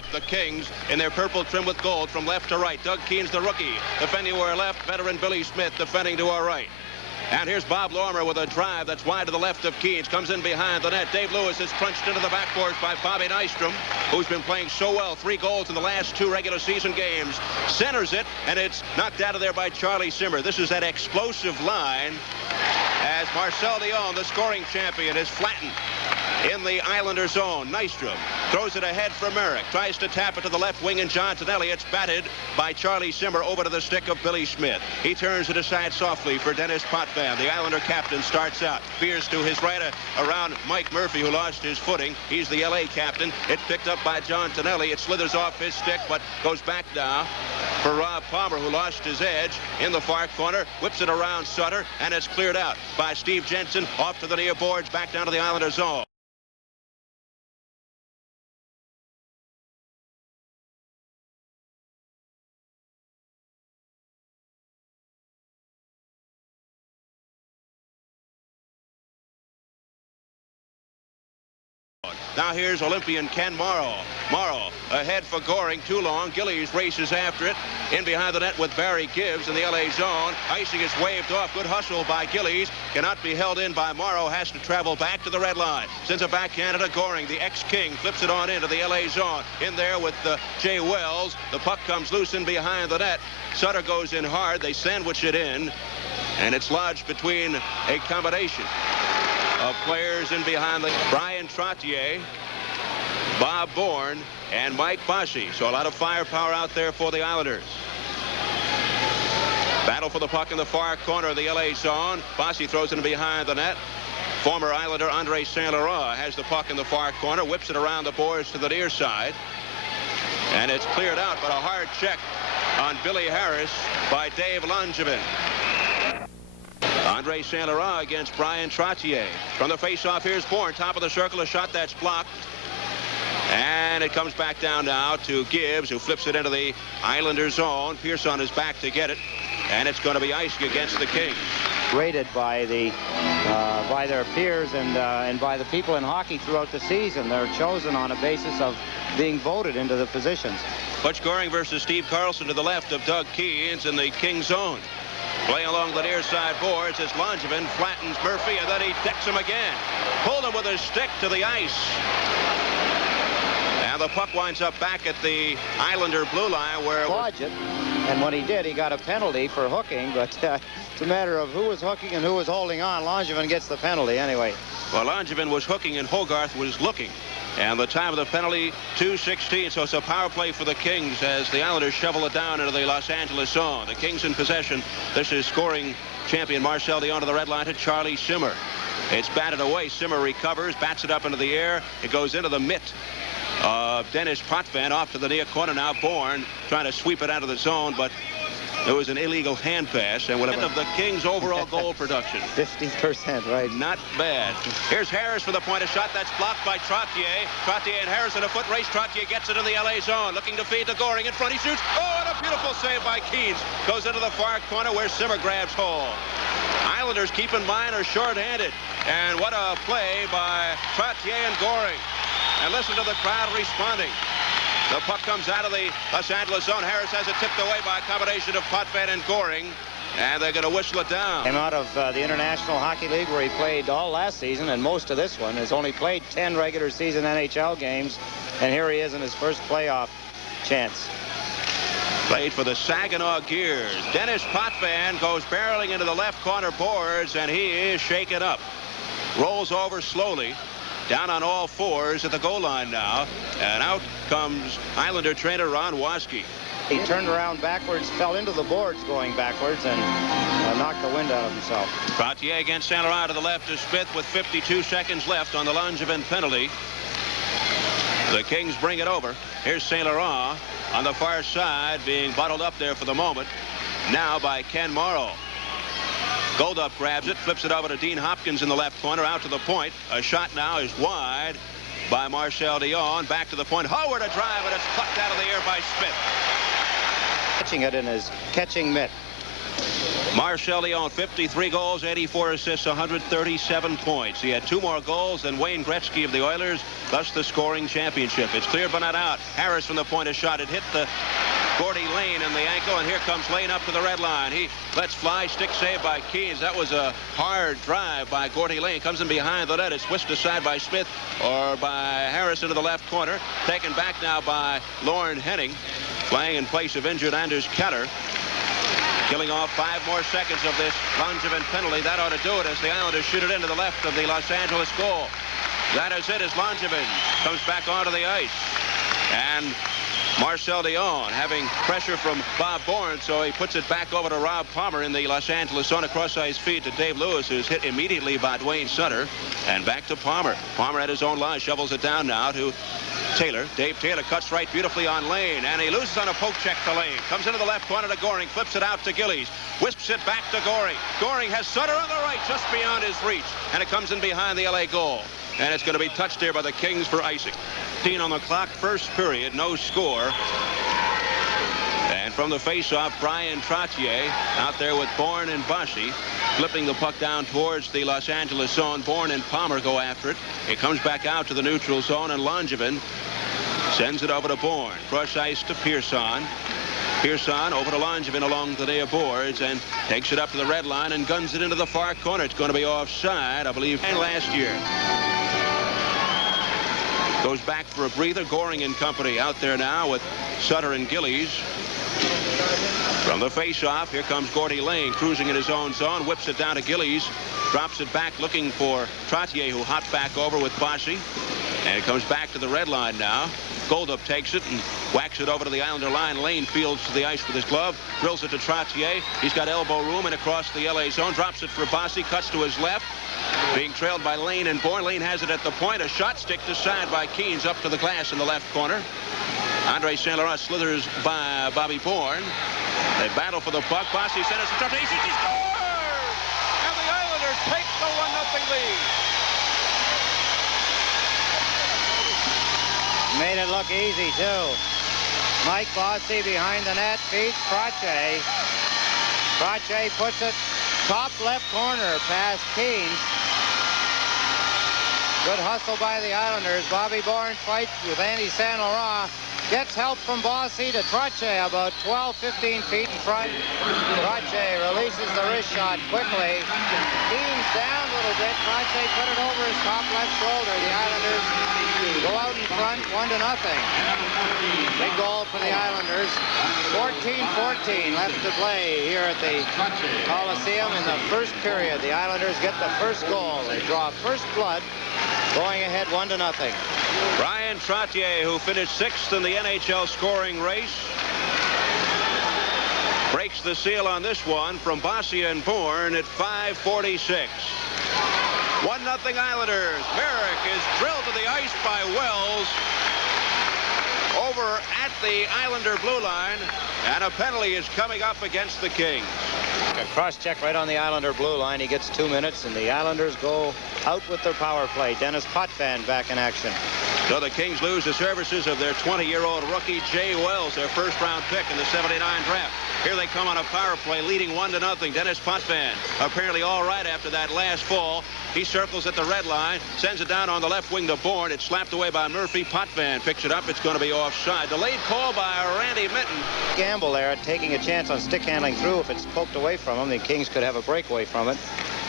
left. The Kings in their purple trim with gold from left to right. Doug Keens, the rookie, defending to our left. Veteran Billy Smith defending to our right. And here's Bob Lorimer with a drive that's wide to the left of Keens. Comes in behind the net. Dave Lewis is crunched into the backboards by Bobby Nystrom, who's been playing so well. 3 goals in the last 2 regular season games. Centers it, and it's knocked out of there by Charlie Simmer. This is that explosive line as Marcel Dionne, the scoring champion, is flattened in the Islander zone. Nystrom throws it ahead for Merrick. Tries to tap it to the left wing, and John Tonelli. It's batted by Charlie Simmer over to the stick of Billy Smith. He turns it aside softly for Dennis Potvin. The Islander captain starts out. Veers to his right around Mike Murphy, who lost his footing. He's the LA captain. It's picked up by John Tonelli. It slithers off his stick, but goes back now for Rob Palmer, who lost his edge in the far corner. Whips it around Sutter, and it's cleared out by Steve Jensen. Off to the near boards, back down to the Islander zone. Now here's Olympian Ken Morrow. Morrow ahead for Goring. Too long. Gillies races after it. In behind the net with Barry Gibbs in the LA zone. Icing is waved off. Good hustle by Gillies. Cannot be held in by Morrow. Has to travel back to the red line. Sends it backhand to Goring. The ex-King flips it on into the LA zone. In there with Jay Wells. The puck comes loose in behind the net. Sutter goes in hard. They sandwich it in. And it's lodged between a combination of players in behind the Brian Trottier, Bob Bourne, and Mike Bossy. So a lot of firepower out there for the Islanders. Battle for the puck in the far corner of the LA zone. Bossy throws it behind the net. Former Islander Andre Saint Laurent has the puck in the far corner, whips it around the boards to the near side. And it's cleared out, but a hard check on Billy Harris by Dave Langevin. Andre Saint Laurent against Brian Trottier. From the face-off, here's Bourne. Top of the circle, a shot that's blocked. And it comes back down now to Gibbs, who flips it into the Islander zone. Pierce on his back to get it. And it's going to be icing against the Kings. Rated by their peers and by the people in hockey throughout the season. They're chosen on a basis of being voted into the positions. Butch Goring versus Steve Carlson to the left of Doug Keens in the King zone. Playing along the near side boards as Langevin flattens Murphy, and then he decks him again. Pulled him with his stick to the ice. And the puck winds up back at the Islander blue line where... Lodge it. And when he did, he got a penalty for hooking, but it's a matter of who was hooking and who was holding on. Langevin gets the penalty anyway. Well, Langevin was hooking and Hogarth was looking. And the time of the penalty, 2:16. So it's a power play for the Kings as the Islanders shovel it down into the Los Angeles zone. The Kings in possession. This is scoring champion Marcel Dionne to the red line to Charlie Simmer. It's batted away. Simmer recovers, bats it up into the air. It goes into the mitt of Dennis Potvin. Off to the near corner now. Bourne trying to sweep it out of the zone, but there was an illegal hand pass, and whatever of the Kings' overall goal production. 50%, right? Not bad. Here's Harris for the point. A shot that's blocked by Trottier. Trottier and Harris in a foot race. Trottier gets it in the LA zone. Looking to feed to Goring in front. He shoots. Oh, and a beautiful save by Keens. Goes into the far corner where Simmer grabs hold. Islanders, keep in mind, are short-handed. And what a play by Trottier and Goring. And listen to the crowd responding. The puck comes out of the Los Angeles zone. Harris has it tipped away by a combination of Potvin and Goring. And they're going to whistle it down. Came out of the International Hockey League where he played all last season and most of this one. Has only played 10 regular season NHL games. And here he is in his first playoff chance. Played for the Saginaw Gears. Dennis Potvin goes barreling into the left corner boards, and he is shaken up. Rolls over slowly. Down on all fours at the goal line now. And out comes Islander trainer Ron Waske. He turned around backwards, fell into the boards going backwards, and knocked the wind out of himself. Trottier against Saint Laurent to the left of Smith with 52 seconds left on the Langevin penalty. The Kings bring it over. Here's Saint Laurent on the far side, being bottled up there for the moment. Now by Ken Morrow. Goldup grabs it, flips it over to Dean Hopkins in the left corner, out to the point. A shot now is wide by Marcel Dionne. Back to the point. Howard a drive, and it's plucked out of the air by Smith. Catching it in his catching mitt. Marcel Leon, 53 goals, 84 assists, 137 points. He had 2 more goals than Wayne Gretzky of the Oilers, thus the scoring championship. It's cleared but not out. Harris from the point of shot. It hit the Gordy Lane in the ankle, and here comes Lane up to the red line. He lets fly, stick save by Keens. That was a hard drive by Gordy Lane. Comes in behind the net. It's whisked aside by Smith or by Harris into the left corner. Taken back now by Lorne Henning, playing in place of injured Anders Keller. Killing off 5 more seconds of this Langevin penalty. That ought to do it as the Islanders shoot it into the left of the Los Angeles goal. That is it as Langevin comes back onto the ice. And Marcel Dion having pressure from Bob Bourne, so he puts it back over to Rob Palmer in the Los Angeles zone. Across ice feed to Dave Lewis, who's hit immediately by Dwayne Sutter. And back to Palmer. Palmer at his own line, shovels it down now to Taylor. Dave Taylor cuts right beautifully on Lane, and he loses on a poke check to Lane. Comes into the left corner to Goring, flips it out to Gillies, whisks it back to Goring. Goring has Sutter on the right, just beyond his reach, and it comes in behind the LA goal. And it's going to be touched here by the Kings for icing. 15 on the clock, first period, no score. And from the faceoff, Brian Trottier out there with Bourne and Bossy, flipping the puck down towards the Los Angeles zone. Bourne and Palmer go after it. It comes back out to the neutral zone, and Langevin sends it over to Bourne. Cross ice to Pearson. Pearson over to Langevin along the near boards and takes it up to the red line and guns it into the far corner. It's going to be offside, I believe, and last year. Goes back for a breather. Goring and company out there now with Sutter and Gillies. From the face-off, here comes Gordy Lane cruising in his own zone. Whips it down to Gillies. Drops it back looking for Trottier, who hops back over with Bossy. And it comes back to the red line now. Goldup takes it and whacks it over to the Islander line. Lane fields to the ice with his glove. Drills it to Trottier. He's got elbow room and across the LA zone. Drops it for Bossy. Cuts to his left. Being trailed by Lane and Bourne. Lane has it at the point. A shot sticked aside by Keens up to the glass in the left corner. Andre St. Laurent slithers by Bobby Bourne. They battle for the puck. Bossy centers to Trottier. He scores! And the Islanders take the 1-0 lead. Made it look easy, too. Mike Bossy behind the net, feeds Trottier. Trottier puts it top left corner past Keens. Good hustle by the Islanders. Bobby Bourne fights with Andy St. Laurent. Gets help from Bossy to Trottier about 12-15 feet in front. Trottier releases the wrist shot quickly. Keens down a little bit. Trottier put it over his top left shoulder. The Islanders go out in front 1-0. Big goal for the Islanders. 14-14 left to play here at the Coliseum in the first period. The Islanders get the first goal. They draw first blood, going ahead 1-0. Brian Trottier, who finished 6th in the NHL scoring race, breaks the seal on this one from Bossy and Bourne at 5:46. 1-0 Islanders. Merrick is drilled to the ice by Wells over at the Islander blue line, and a penalty is coming up against the Kings. A cross-check right on the Islander blue line. He gets 2 minutes, and the Islanders go out with their power play. Dennis Potvin back in action. So the Kings lose the services of their 20-year-old rookie, Jay Wells, their first-round pick in the 79 draft. Here they come on a power play, leading 1-0. Dennis Potvin apparently all right after that last fall. He circles at the red line, sends it down on the left wing to Bourne. It's slapped away by Murphy. Potvin picks it up. It's going to be offside. Delayed call by Randy Mitten. Gamble there, taking a chance on stick handling through. If it's poked away from him, the Kings could have a breakaway from it.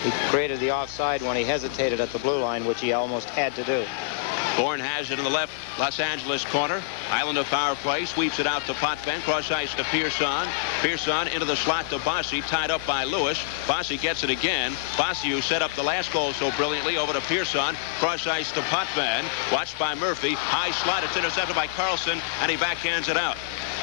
He created the offside when he hesitated at the blue line, which he almost had to do. Bourne has it in the left Los Angeles corner. Islander power play, sweeps it out to Potvin, cross ice to Pearson. Pearson into the slot to Bossy, tied up by Lewis. Bossy gets it again. Bossy, who set up the last goal so brilliantly, over to Pearson. Cross ice to Potvin, watched by Murphy. High slot, it's intercepted by Carlson, and he backhands it out.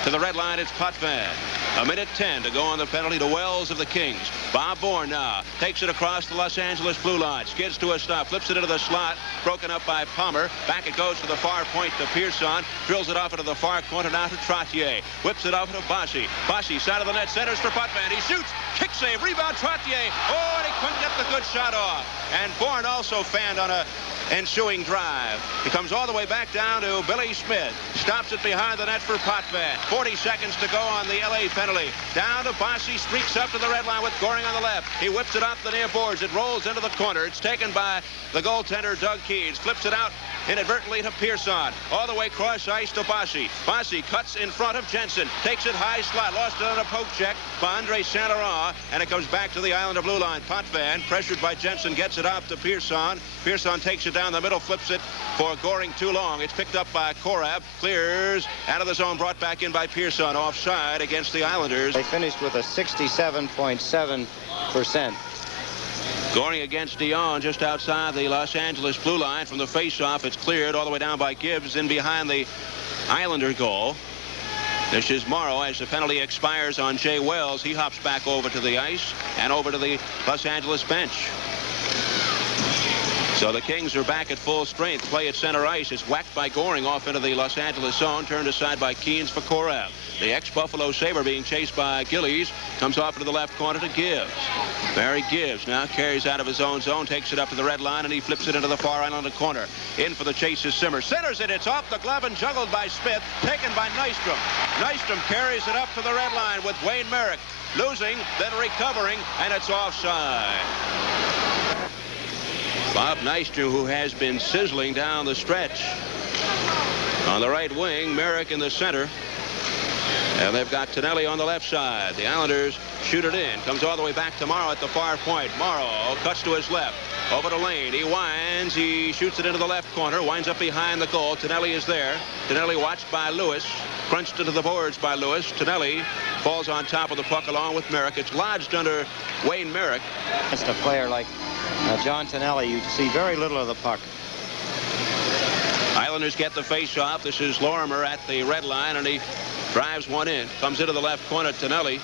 To the red line, it's Potvin. 1:10 to go on the penalty to Wells of the Kings. Bob Bourne now takes it across the Los Angeles blue line. Skids to a stop. Flips it into the slot. Broken up by Palmer. Back it goes to the far point to Pearson. Drills it off into the far corner now to Trottier. Whips it off to Bossy. Bossy, side of the net, centers for Potvin. He shoots. Kick save. Rebound Trottier. Oh, and he couldn't get the good shot off. And Bourne also fanned on a ensuing drive. He comes all the way back down to Billy Smith. Stops it behind the net for Potvin. 40 seconds to go on the LA penalty. Down to Bossy, streaks up to the red line with Goring on the left. He whips it off the near boards. It rolls into the corner. It's taken by the goaltender, Doug Keens. Flips it out inadvertently to Pearson. All the way cross ice to Bossy. Bossy cuts in front of Jensen. Takes it high slot. Lost it on a poke check by Andre Saint Laurent. And it comes back to the Islander blue line. Potvin, pressured by Jensen, gets it off to Pearson. Pearson takes it down the middle, flips it for Goring too long. It's picked up by Korab. Clears out of the zone, brought back in by Pearson. Offside against the Islanders. They finished with a 67.7%. Goring against Dion just outside the Los Angeles blue line. From the face-off, it's cleared all the way down by Gibbs in behind the Islander goal. This is Morrow as the penalty expires on Jay Wells. He hops back over to the ice and over to the Los Angeles bench. So the Kings are back at full strength. Play at center ice. It's whacked by Goring off into the Los Angeles zone. Turned aside by Keens for Korab. The ex-Buffalo Sabre being chased by Gillies. Comes off into the left corner to Gibbs. Barry Gibbs now carries out of his own zone. Takes it up to the red line and he flips it into the far Islander corner. In for the chase is Simmer. Centers it. It's off the glove and juggled by Smith. Taken by Nystrom. Nystrom carries it up to the red line with Wayne Merrick. Losing, then recovering, and it's offside. Bob Nystrom, who has been sizzling down the stretch. On the right wing, Merrick in the center. And they've got Tonelli on the left side. The Islanders shoot it in. Comes all the way back to Morrow at the far point. Morrow cuts to his left. Over to Lane. He winds. He shoots it into the left corner. Winds up behind the goal. Tonelli is there. Tonelli watched by Lewis. Crunched into the boards by Lewis. Tonelli falls on top of the puck along with Merrick. It's lodged under Wayne Merrick. Against a player like John Tonelli, you see very little of the puck. Islanders get the face-off. This is Lorimer at the red line, and he drives one in. Comes into the left corner. Tonelli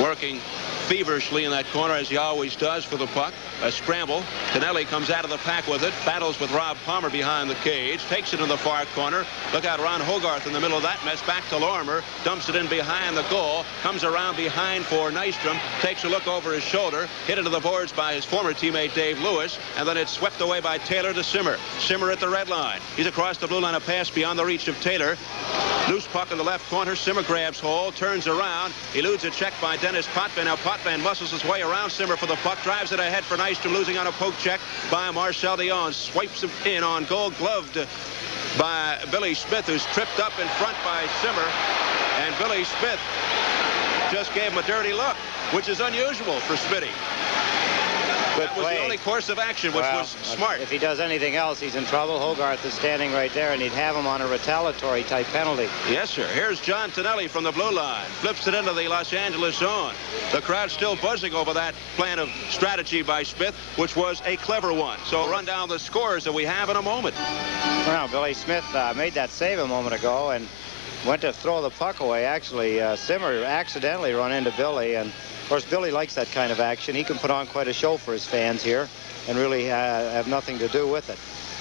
working feverishly in that corner, as he always does, for the puck. A scramble. Tonelli comes out of the pack with it. Battles with Rob Palmer behind the cage. Takes it in the far corner. Look out, Ron Hogarth in the middle of that mess. Back to Lorimer. Dumps it in behind the goal. Comes around behind for Nystrom. Takes a look over his shoulder. Hit into the boards by his former teammate Dave Lewis. And then it's swept away by Taylor to Simmer. Simmer at the red line. He's across the blue line. A pass beyond the reach of Taylor. Loose puck in the left corner. Simmer grabs hold. Turns around. Eludes a check by Dennis Potvin. Now Potvin muscles his way around Simmer for the puck. Drives it ahead for Nystrom, losing on a poke check by Marcel Dion. Swipes it in on goal, gloved by Billy Smith, who's tripped up in front by Simmer. And Billy Smith just gave him a dirty look, which is unusual for Smitty. That was the only course of action, which was smart. If he does anything else, he's in trouble. Hogarth is standing right there, and he'd have him on a retaliatory type penalty. Yes, sir. Here's John Tonelli from the blue line. Flips it into the Los Angeles zone. The crowd's still buzzing over that plan of strategy by Smith, which was a clever one. So I'll run down the scores that we have in a moment. Well, Billy Smith made that save a moment ago and went to throw the puck away. Actually, Simmer accidentally run into Billy, and of course, Billy likes that kind of action. He can put on quite a show for his fans here and really have nothing to do with it.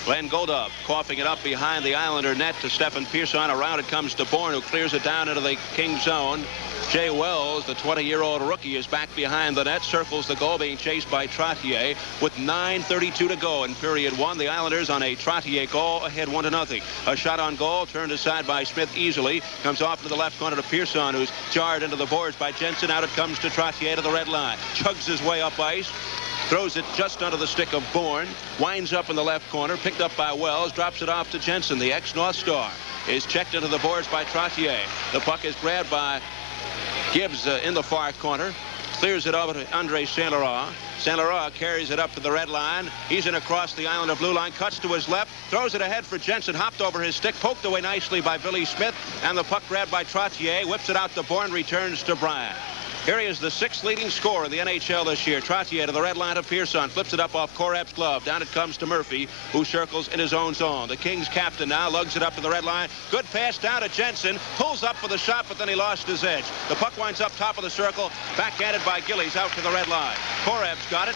Glenn Goldub coughing it up behind the Islander net to Stefan Pearson. Around it comes to Bourne, who clears it down into the King zone. Jay Wells, the 20-year-old rookie, is back behind the net, circles the goal, being chased by Trottier with 9:32 to go in period one. The Islanders on a Trottier goal ahead 1-0. A shot on goal turned aside by Smith easily. Comes off to the left corner to Pearson, who's jarred into the boards by Jensen. Out it comes to Trottier to the red line. Chugs his way up ice. Throws it just under the stick of Bourne. Winds up in the left corner. Picked up by Wells. Drops it off to Jensen. The ex-North Star is checked into the boards by Trottier. The puck is grabbed by Gibbs in the far corner. Clears it over to Andre Saint Laurent. Saint Laurent carries it up to the red line. He's in across the Islander blue line. Cuts to his left. Throws it ahead for Jensen. Hopped over his stick. Poked away nicely by Billy Smith. And the puck grabbed by Trottier. Whips it out to Bourne. Returns to Bryant. Here he is, the 6th leading scorer in the NHL this year. Trottier to the red line of Pearson. Flips it up off Korab's glove. Down it comes to Murphy, who circles in his own zone. The Kings captain now lugs it up to the red line. Good pass down to Jensen. Pulls up for the shot, but then he lost his edge. The puck winds up top of the circle. Backhanded by Gillies out to the red line. Korab's got it.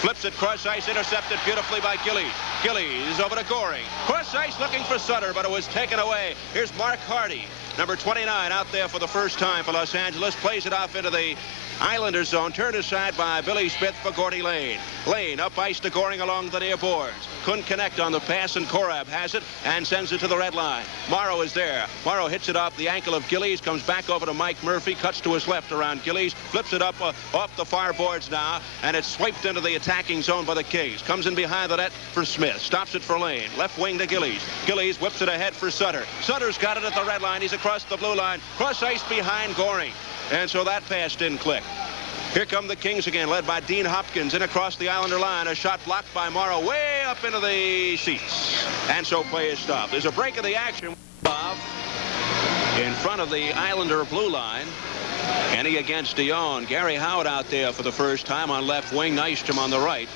Flips it cross ice, intercepted beautifully by Gillies. Gillies over to Goring. Cross ice looking for Sutter, but it was taken away. Here's Mark Hardy, number 29, out there for the first time for Los Angeles. Plays it off into the Islander zone turned aside by Billy Smith for Gordy Lane. Lane up ice to Goring along the near boards. Couldn't connect on the pass, and Korab has it and sends it to the red line. Morrow is there. Morrow hits it off the ankle of Gillies, comes back over to Mike Murphy, cuts to his left around Gillies, flips it up off the far boards now, and it's swiped into the attacking zone by the Kings. Comes in behind the net for Smith. Stops it for Lane. Left wing to Gillies. Gillies whips it ahead for Sutter. Sutter's got it at the red line. He's across the blue line. Cross ice behind Goring. And so that pass didn't click. Here come the Kings again, led by Dean Hopkins. In across the Islander line. A shot blocked by Morrow way up into the seats. And so play is stopped. There's a break of the action. Bob in front of the Islander blue line. Henny against Dion. Gary Howard out there for the first time on left wing. Nystrom on the right.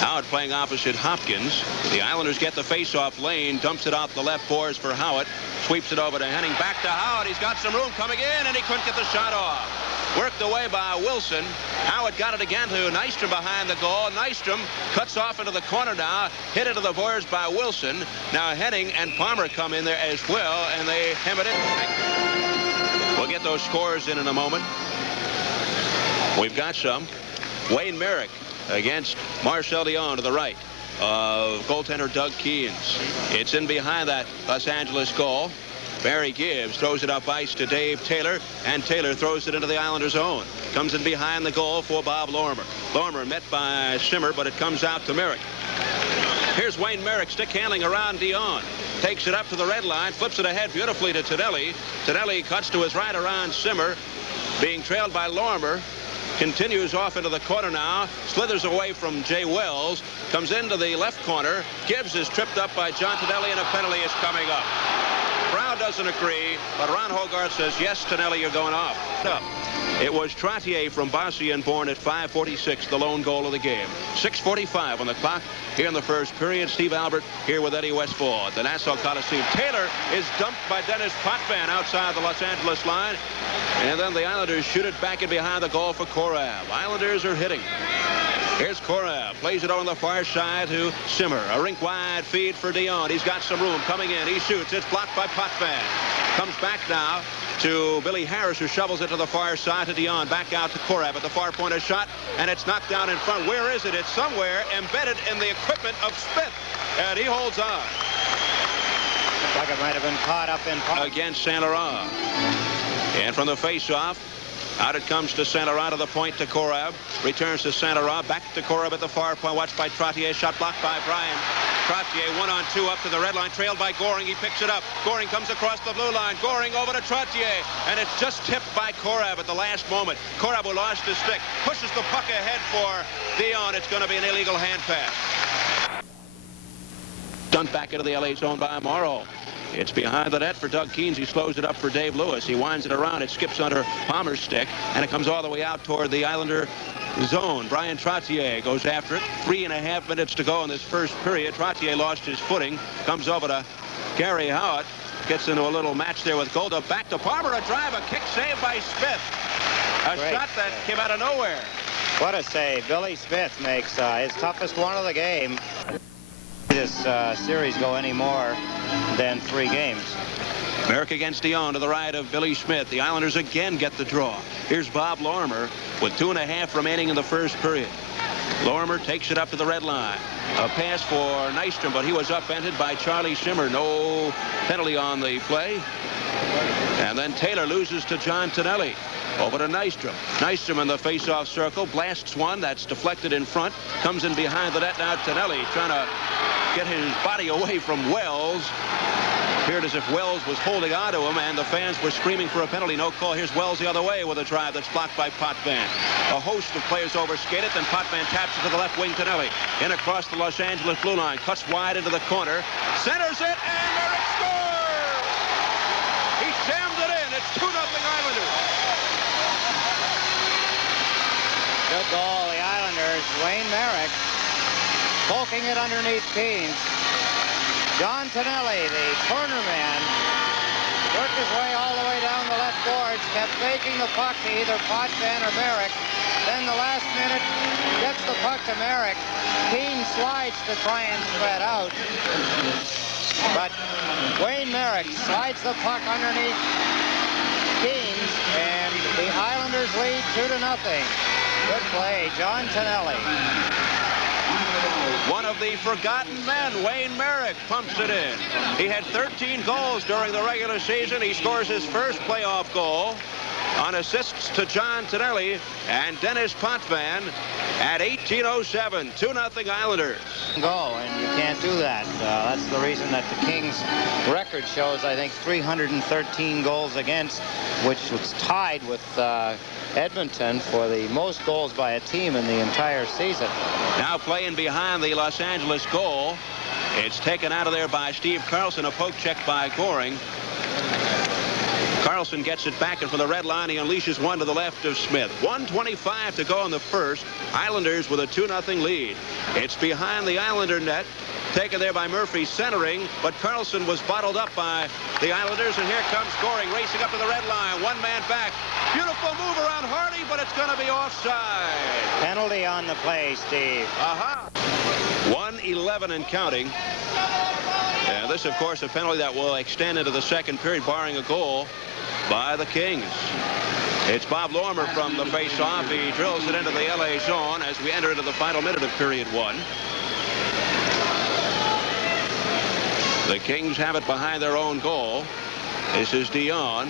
Howard playing opposite Hopkins. The Islanders get the face-off. Lane dumps it off the left boards for Howard. Sweeps it over to Henning. Back to Howard. He's got some room coming in, and he couldn't get the shot off. Worked away by Wilson. Howard got it again to Nystrom behind the goal. Nystrom cuts off into the corner now. Hit into the boards by Wilson. Now Henning and Palmer come in there as well, and they hem it in. We'll get those scores in a moment. We've got some. Wayne Merrick against Marcel Dion to the right of goaltender Doug Keens. It's in behind that Los Angeles goal. Barry Gibbs throws it up ice to Dave Taylor, and Taylor throws it into the Islanders' zone. Comes in behind the goal for Bob Lorimer. Lorimer met by Simmer, but it comes out to Merrick. Here's Wayne Merrick stick handling around Dion. Takes it up to the red line, flips it ahead beautifully to Tonelli. Tonelli cuts to his right around Simmer, being trailed by Lorimer. Continues off into the corner now. Slithers away from Jay Wells. Comes into the left corner. Gibbs is tripped up by John Tonelli, and a penalty is coming up. Brown doesn't agree, but Ron Hogarth says, yes, Tonelli, you're going off. It was Trottier from Bossy and Bourne at 5:46, the lone goal of the game. 6:45 on the clock here in the first period. Steve Albert here with Eddie Westfall at the Nassau Coliseum. Taylor is dumped by Dennis Potvin outside the Los Angeles line. And then the Islanders shoot it back in behind the goal for Korab. Islanders are hitting. Here's Korab. Plays it on the far side to Simmer. A rink-wide feed for Dion. He's got some room coming in. He shoots. It's blocked by Potvin. Comes back now to Billy Harris, who shovels it to the far side to Dion. Back out to Korab at the far point of shot, and it's knocked down in front. Where is it? It's somewhere embedded in the equipment of Smith, and he holds on. Looks like it might have been caught up in front. Against Saint Laurent. And from the face-off, out it comes to Saint Laurent to the point to Korab. Returns to Saint Laurent. Back to Korab at the far point. Watched by Trottier. Shot blocked by Bryan. Trottier 1-on-2 up to the red line. Trailed by Goring. He picks it up. Goring comes across the blue line. Goring over to Trottier. And it's just tipped by Korab at the last moment. Korab, who lost his stick, pushes the puck ahead for Dion. It's going to be an illegal hand pass. Dumped back into the LA zone by Morrow. It's behind the net for Doug Keens. He slows it up for Dave Lewis. He winds it around. It skips under Palmer's stick, and it comes all the way out toward the Islander zone. Brian Trottier goes after it. 3.5 minutes to go in this first period. Trottier lost his footing. Comes over to Gary Howard. Gets into a little match there with Golda. Back to Palmer. A drive. A kick saved by Smith. A shot that came out of nowhere. What a save. Billy Smith makes his toughest one of the game. This series go any more than 3 games. Merrick against Dion to the right of Billy Smith. The Islanders again get the draw. Here's Bob Lorimer with 2.5 remaining in the first period. Lorimer takes it up to the red line. A pass for Nystrom, but he was upended by Charlie Simmer. No penalty on the play. And then Taylor loses to John Tonelli. Over to Nystrom. Nystrom in the face-off circle. Blasts one. That's deflected in front. Comes in behind the net now. Tonelli trying to get his body away from Wells. Appeared as if Wells was holding on to him, and the fans were screaming for a penalty. No call. Here's Wells the other way with a drive that's blocked by Potvin. A host of players overskate it. Then Potvin taps it to the left wing. Tonelli in across the Los Angeles blue line. Cuts wide into the corner. Centers it, and Merrick scores! He jammed it in. It's 2-0 Islanders. Good goal, the Islanders. Wayne Merrick poking it underneath Keens. John Tonelli, the corner man, worked his way all the way down the left boards, kept faking the puck to either Potvin or Merrick. Then the last minute gets the puck to Merrick. Keens slides to try and spread out. But Wayne Merrick slides the puck underneath Keens. and the Islanders lead 2-0. Good play, John Tonelli. One of the forgotten men, Wayne Merrick, pumps it in. He had 13 goals during the regular season. He scores his first playoff goal on assists to John Tonelli and Dennis Potvin at 18:07. 2-0 Islanders. Go, and you can't do that. That's the reason that the Kings record shows, I think, 313 goals against, which was tied with Edmonton for the most goals by a team in the entire season. Now playing behind the Los Angeles goal. It's taken out of there by Steve Carlson. A poke check by Goring. Carlson gets it back, and from the red line, he unleashes one to the left of Smith. 1:25 to go in the first. Islanders with a 2-0 lead. It's behind the Islander net. Taken there by Murphy centering, but Carlson was bottled up by the Islanders, and here comes Goring racing up to the red line. One man back. Beautiful move around Hardy, but it's going to be offside. Penalty on the play, Steve. 1:11 and counting. And this, of course, a penalty that will extend into the second period, barring a goal by the Kings. It's Bob Lormer from the face-off. He drills it into the LA zone as we enter into the final minute of period one. The Kings have it behind their own goal. This is Dion.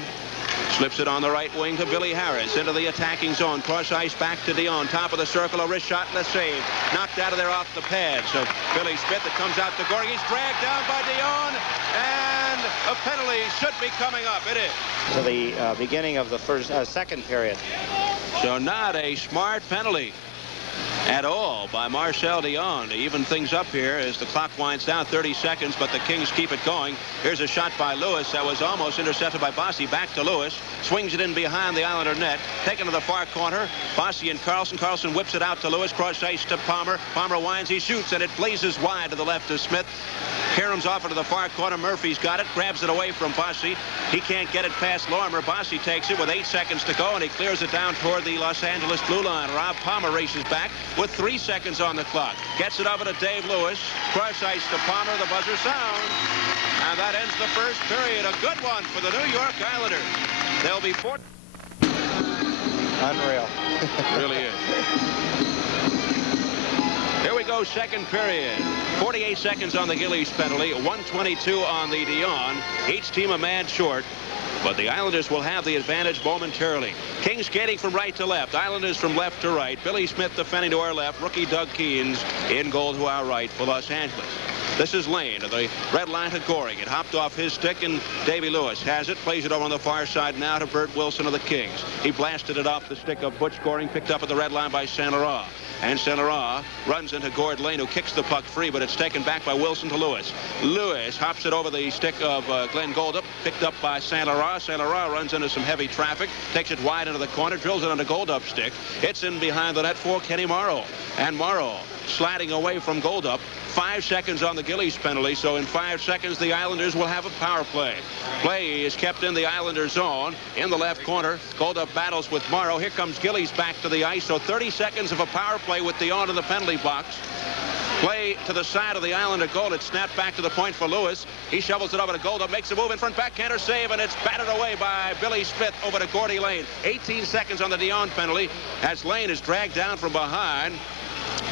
Slips it on the right wing to Billy Harris into the attacking zone. Cross ice back to Dion. Top of the circle. A wrist shot and a save. Knocked out of there off the pads of Billy Smith. That comes out to Goring. He's dragged down by Dion. And a penalty should be coming up. It is. To the beginning of the second period. So not a smart penalty at all by Marcel Dion to even things up here as the clock winds down. 30 seconds, but the Kings keep it going. Here's a shot by Lewis that was almost intercepted by Bossy. Back to Lewis. Swings it in behind the Islander net. Taken to the far corner. Bossy and Carlson. Carlson whips it out to Lewis. Cross ice to Palmer. Palmer winds. He shoots, and it blazes wide to the left of Smith. Karam's off into the far corner. Murphy's got it. Grabs it away from Bossy. He can't get it past Lormer. Bossy takes it with 8 seconds to go, and he clears it down toward the Los Angeles blue line. Rob Palmer races back with 3 seconds on the clock. Gets it over to Dave Lewis. Cross ice to Palmer. The buzzer sounds. And that ends the first period. A good one for the New York Islanders. They'll be 4. Unreal. Really is. Here we go, second period. 48 seconds on the Gillies penalty. 1:22 on the Dion. Each team a man short. But the Islanders will have the advantage momentarily. Kings skating from right to left. Islanders from left to right. Billy Smith defending to our left. Rookie Doug Keens in goal to our right for Los Angeles. This is Lane to the red line to Goring. It hopped off his stick, and Davy Lewis has it. Plays it over on the far side now to Bert Wilson of the Kings. He blasted it off the stick of Butch Goring. Picked up at the red line by Saint Laurent. And Saint Laurent runs into Gord Lane, who kicks the puck free, but it's taken back by Wilson to Lewis. Lewis hops it over the stick of Glenn Goldup, picked up by Saint Laurent. Saint Laurent runs into some heavy traffic, takes it wide into the corner, drills it on the Goldup's stick. It's in behind the net for Kenny Morrow. And Morrow sliding away from Goldup. 5 seconds on the Gillies penalty, so in 5 seconds the Islanders will have a power play. Play is kept in the Islander zone in the left corner. Goldup battles with Morrow. Here comes Gillies back to the ice, so 30 seconds of a power play with Dion in the penalty box. Play to the side of the Islander goal. It's snapped back to the point for Lewis. He shovels it over to Goldup, makes a move in front, backhander save, and it's batted away by Billy Smith over to Gordy Lane. 18 seconds on the Dion penalty as Lane is dragged down from behind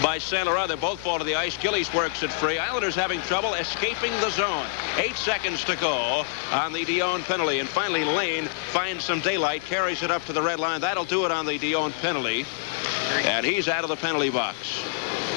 by Saint Laurent. They both fall to the ice. Gillies works it free. Islanders having trouble escaping the zone. 8 seconds to go on the Dion penalty. And finally, Lane finds some daylight, carries it up to the red line. That'll do it on the Dion penalty. And he's out of the penalty box.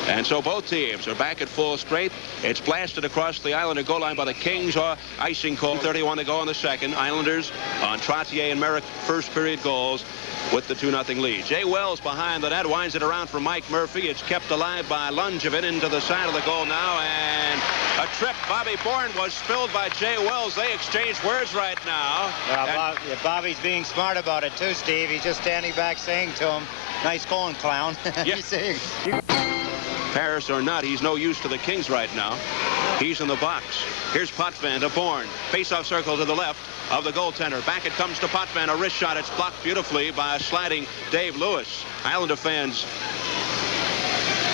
And so both teams are back at full strength. It's blasted across the Islander goal line by the Kings. Icing call. 31 to go in the second. Islanders on Trottier and Merrick first period goals with the 2-0 lead. Jay Wells behind the net winds it around for Mike Murphy. It's kept alive by Lungevin into the side of the goal now, and a trip. Bobby Bourne was spilled by Jay Wells. They exchange words right now. Bobby's being smart about it too, Steve. He's just standing back saying to him, "Nice going, clown." Yeah. He's saying, Paris or not, he's no use to the Kings right now. He's in the box. Here's Potvin to Bourne. Face-off circle to the left of the goaltender. Back it comes to Potvin. A wrist shot. It's blocked beautifully by a sliding Dave Lewis. Islander fans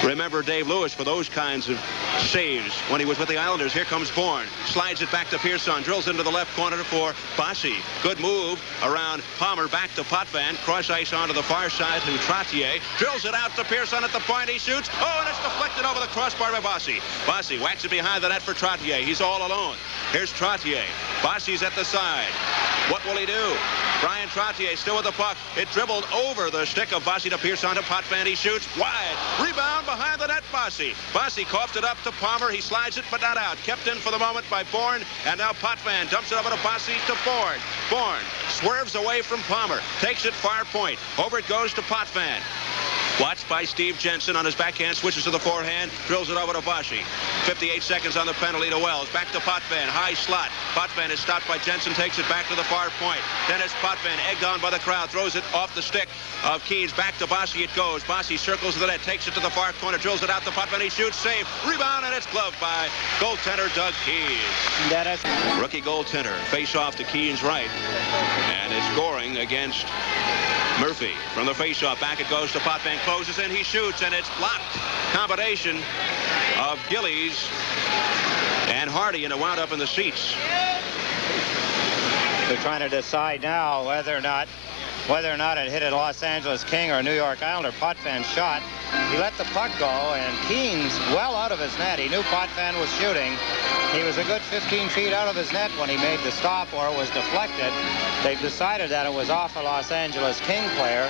remember Dave Lewis for those kinds of saves when he was with the Islanders. Here comes Bourne. Slides it back to Pearson. Drills into the left corner for Bossy. Good move around Palmer. Back to Potvin. Cross ice onto the far side to Trottier. Drills it out to Pearson at the point. He shoots. Oh, and it's deflected over the crossbar by Bossy. Bossy whacks it behind the net for Trottier. He's all alone. Here's Trottier. Bossy's at the side. What will he do? Brian Trottier still with the puck. It dribbled over the stick of Bossy to Pearson to Potvin. He shoots wide. Rebound behind the net, Bossy. Bossy coughs it up to Palmer. He slides it, but not out. Kept in for the moment by Bourne. And now Potvin dumps it over to Bossy to Bourne. Bourne swerves away from Palmer. Takes it far point. Over it goes to Potvin. Watched by Steve Jensen on his backhand, switches to the forehand, drills it over to Bossy. 58 seconds on the penalty to Wells. Back to Potvin, high slot. Potvin is stopped by Jensen, takes it back to the far point. Dennis Potvin, egged on by the crowd, throws it off the stick of Keens. Back to Bossy it goes. Bossy circles the net, takes it to the far corner, drills it out to Potvin. He shoots, save, rebound, and it's gloved by goaltender Doug Keens. Dennis. Rookie goaltender, face off to Keens' right, and is scoring against Murphy. From the face-off, back it goes to Potvin, closes in, he shoots, and it's blocked. Combination of Gillies and Hardy, and it wound up in the seats. They're trying to decide now whether or not it hit a Los Angeles King or a New York Islander. Potvin shot. He let the puck go, and Keens well out of his net. He knew Potvin was shooting. He was a good 15 feet out of his net when he made the stop, or it was deflected. They've decided that it was off a Los Angeles King player,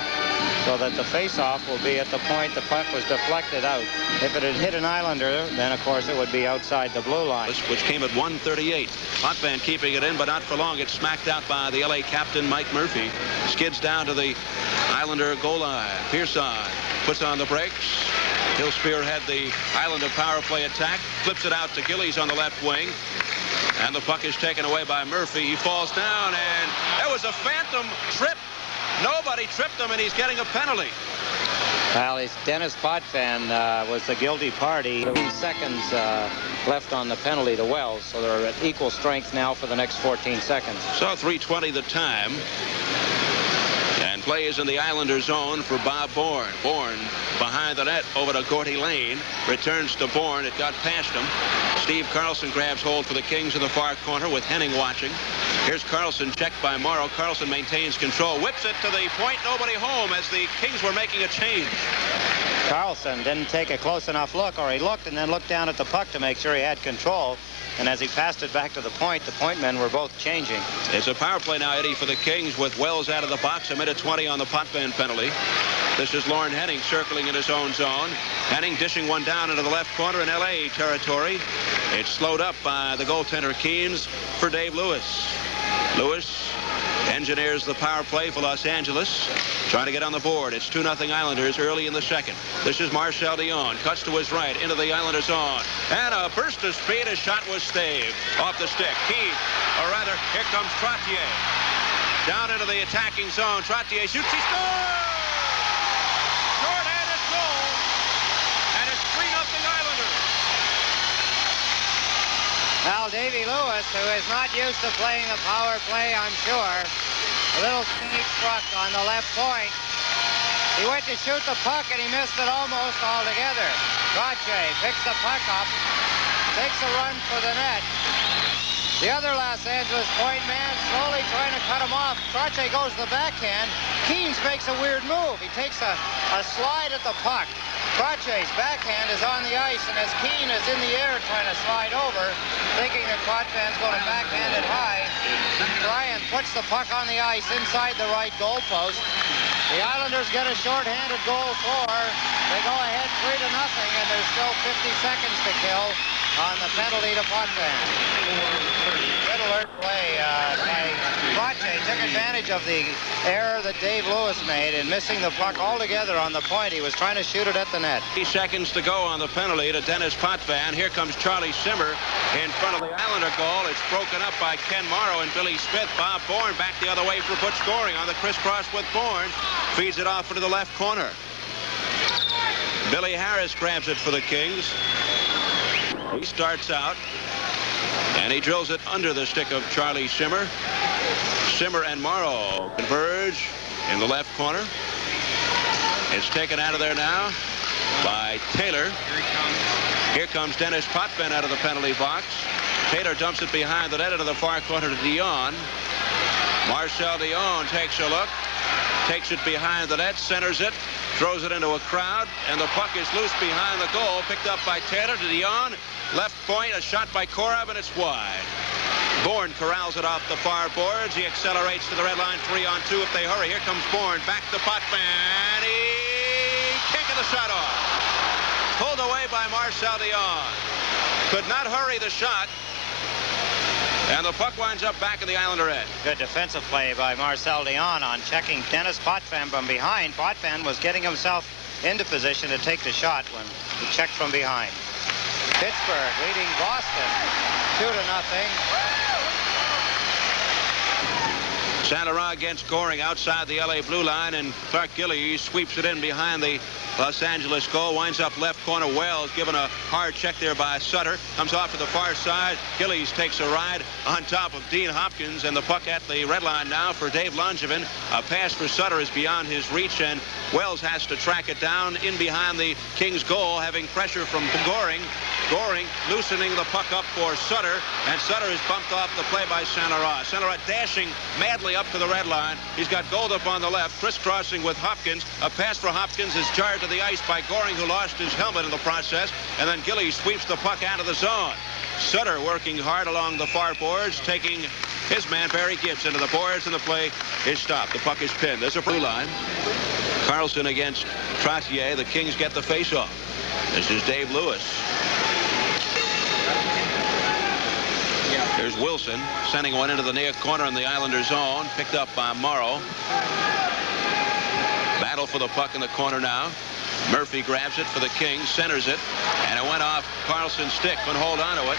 so that the face-off will be at the point the puck was deflected out. If it had hit an Islander, then of course it would be outside the blue line. Which came at 1:38. Potvin keeping it in, but not for long. It's smacked out by the LA captain, Mike Murphy. Skids down to the Islander goal line. Pearson puts on the brakes. He'll spearhead the Islander power play attack. Flips it out to Gillies on the left wing. And the puck is taken away by Murphy. He falls down, and that was a phantom trip. Nobody tripped him, and he's getting a penalty. Well, Dennis Potvin was the guilty party. 2 seconds left on the penalty to Wells, so they're at equal strength now for the next 14 seconds. So 3:20 the time. And play is in the Islander zone for Bob Bourne. Bourne behind the net over to Gordy Lane. Returns to Bourne. It got past him. Steve Carlson grabs hold for the Kings in the far corner with Henning watching. Here's Carlson, checked by Morrow. Carlson maintains control. Whips it to the point. Nobody home as the Kings were making a change. Carlson didn't take a close enough look, or he looked and then looked down at the puck to make sure he had control. And as he passed it back to the point men were both changing. It's a power play now, Eddie, for the Kings with Wells out of the box. A minute 20 on the Potvin penalty. This is Lauren Henning circling in his own zone. Henning dishing one down into the left corner in LA territory. It's slowed up by the goaltender Keens for Dave Lewis. Lewis engineers the power play for Los Angeles. Trying to get on the board. It's 2-0 Islanders early in the second. This is Marcel Dion. Cuts to his right into the Islander zone. And a burst of speed. A shot was staved off the stick. Keens, or rather, here comes Trottier. Down into the attacking zone. Trottier shoots. He scores! Short-handed goal. And it's 3-0 Islanders. Now, Davy Lewis, who is not used to playing the power play, I'm sure, a little sneak struck on the left point. He went to shoot the puck, and he missed it almost altogether. Trottier picks the puck up, takes a run for the net. The other Los Angeles point man slowly trying to cut him off. Trottier goes to the backhand. Keens makes a weird move. He takes a slide at the puck. Trottier's backhand is on the ice, and as Keens is in the air trying to slide over, thinking that Potvin's going to backhand it high, Ryan puts the puck on the ice inside the right goalpost. The Islanders get a short-handed goal for. They go ahead 3-0, and there's still 50 seconds to kill on the penalty to Potvin. Good alert play by Trottier. Took advantage of the error that Dave Lewis made in missing the puck altogether on the point. He was trying to shoot it at the net. 3 seconds to go on the penalty to Dennis Potvin. Here comes Charlie Simmer in front of the Islander goal. It's broken up by Ken Morrow and Billy Smith. Bob Bourne back the other way for Butch scoring on the crisscross with Bourne. Feeds it off into the left corner. Billy Harris grabs it for the Kings. He starts out, and he drills it under the stick of Charlie Simmer. Simmer and Morrow converge in the left corner. It's taken out of there now by Taylor. Here comes Dennis Potvin out of the penalty box. Taylor dumps it behind the net into the far corner to Dion. Marcel Dion takes a look, takes it behind the net, centers it, throws it into a crowd, and the puck is loose behind the goal, picked up by Taylor to Dion. Left point, a shot by Korab, and it's wide. Bourne corrals it off the far boards. He accelerates to the red line, 3-on-2 if they hurry. Here comes Bourne, back to Potvin. He can't get the shot off. Pulled away by Marcel Dion. Could not hurry the shot. And the puck winds up back in the Islander end. Good defensive play by Marcel Dion on checking Dennis Potvin from behind. Potvin was getting himself into position to take the shot when he checked from behind. Pittsburgh leading Boston 2-0. Saint Laurent against Goring outside the LA blue line, and Clark Gillies sweeps it in behind the Los Angeles goal. Winds up left corner. Wells given a hard check there by Sutter. Comes off to the far side. Gillies takes a ride on top of Dean Hopkins, and the puck at the red line now for Dave Langevin. A pass for Sutter is beyond his reach, and Wells has to track it down in behind the Kings goal, having pressure from Goring. Goring loosening the puck up for Sutter, and Sutter is bumped off the play by Saint Laurent. Saint Laurent dashing madly up to the red line. He's got Goldup on the left, crisscrossing with Hopkins. A pass for Hopkins is jarred to the ice by Goring, who lost his helmet in the process, and then Gillies sweeps the puck out of the zone. Sutter working hard along the far boards, taking his man Barry Gibbs into the boards, and the play is stopped. The puck is pinned. There's a blue line. Carlson against Trottier. The Kings get the face-off. This is Dave Lewis. There's Wilson sending one into the near corner in the Islander zone, picked up by Morrow. Battle for the puck in the corner now. Murphy grabs it for the Kings, centers it, and it went off Carlson's stick. Couldn't hold on to it.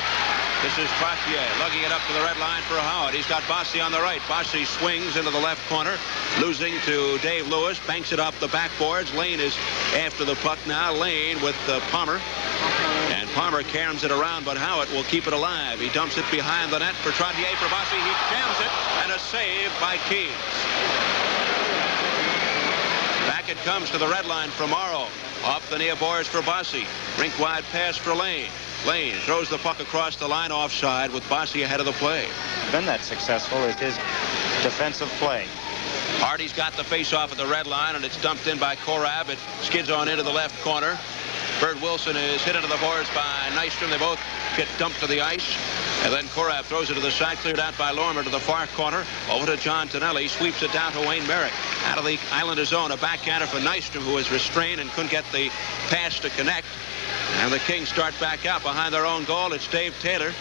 This is Trottier lugging it up to the red line for Howard. He's got Bossy on the right. Bossy swings into the left corner, losing to Dave Lewis, banks it off the backboards. Lane is after the puck now. Lane with Palmer. And Palmer caroms it around, but Howard will keep it alive. He dumps it behind the net for Trottier for Bossy. He jams it, and a save by Keys. Back it comes to the red line for Morrow. Off the near boards for Bossy. Rink-wide pass for Lane. Lane throws the puck across the line offside with Bossy ahead of the play. Been that successful is his defensive play. Hardy's got the face-off at the red line, and it's dumped in by Korab. It skids on into the left corner. Bert Wilson is hit into the boards by Nystrom. They both get dumped to the ice. And then Korab throws it to the side, cleared out by Lormer to the far corner. Over to John Tonelli, sweeps it down to Wayne Merrick. Out of the Islander zone, a backhander for Nystrom, who was restrained and couldn't get the pass to connect. And the Kings start back out behind their own goal. It's Dave Taylor.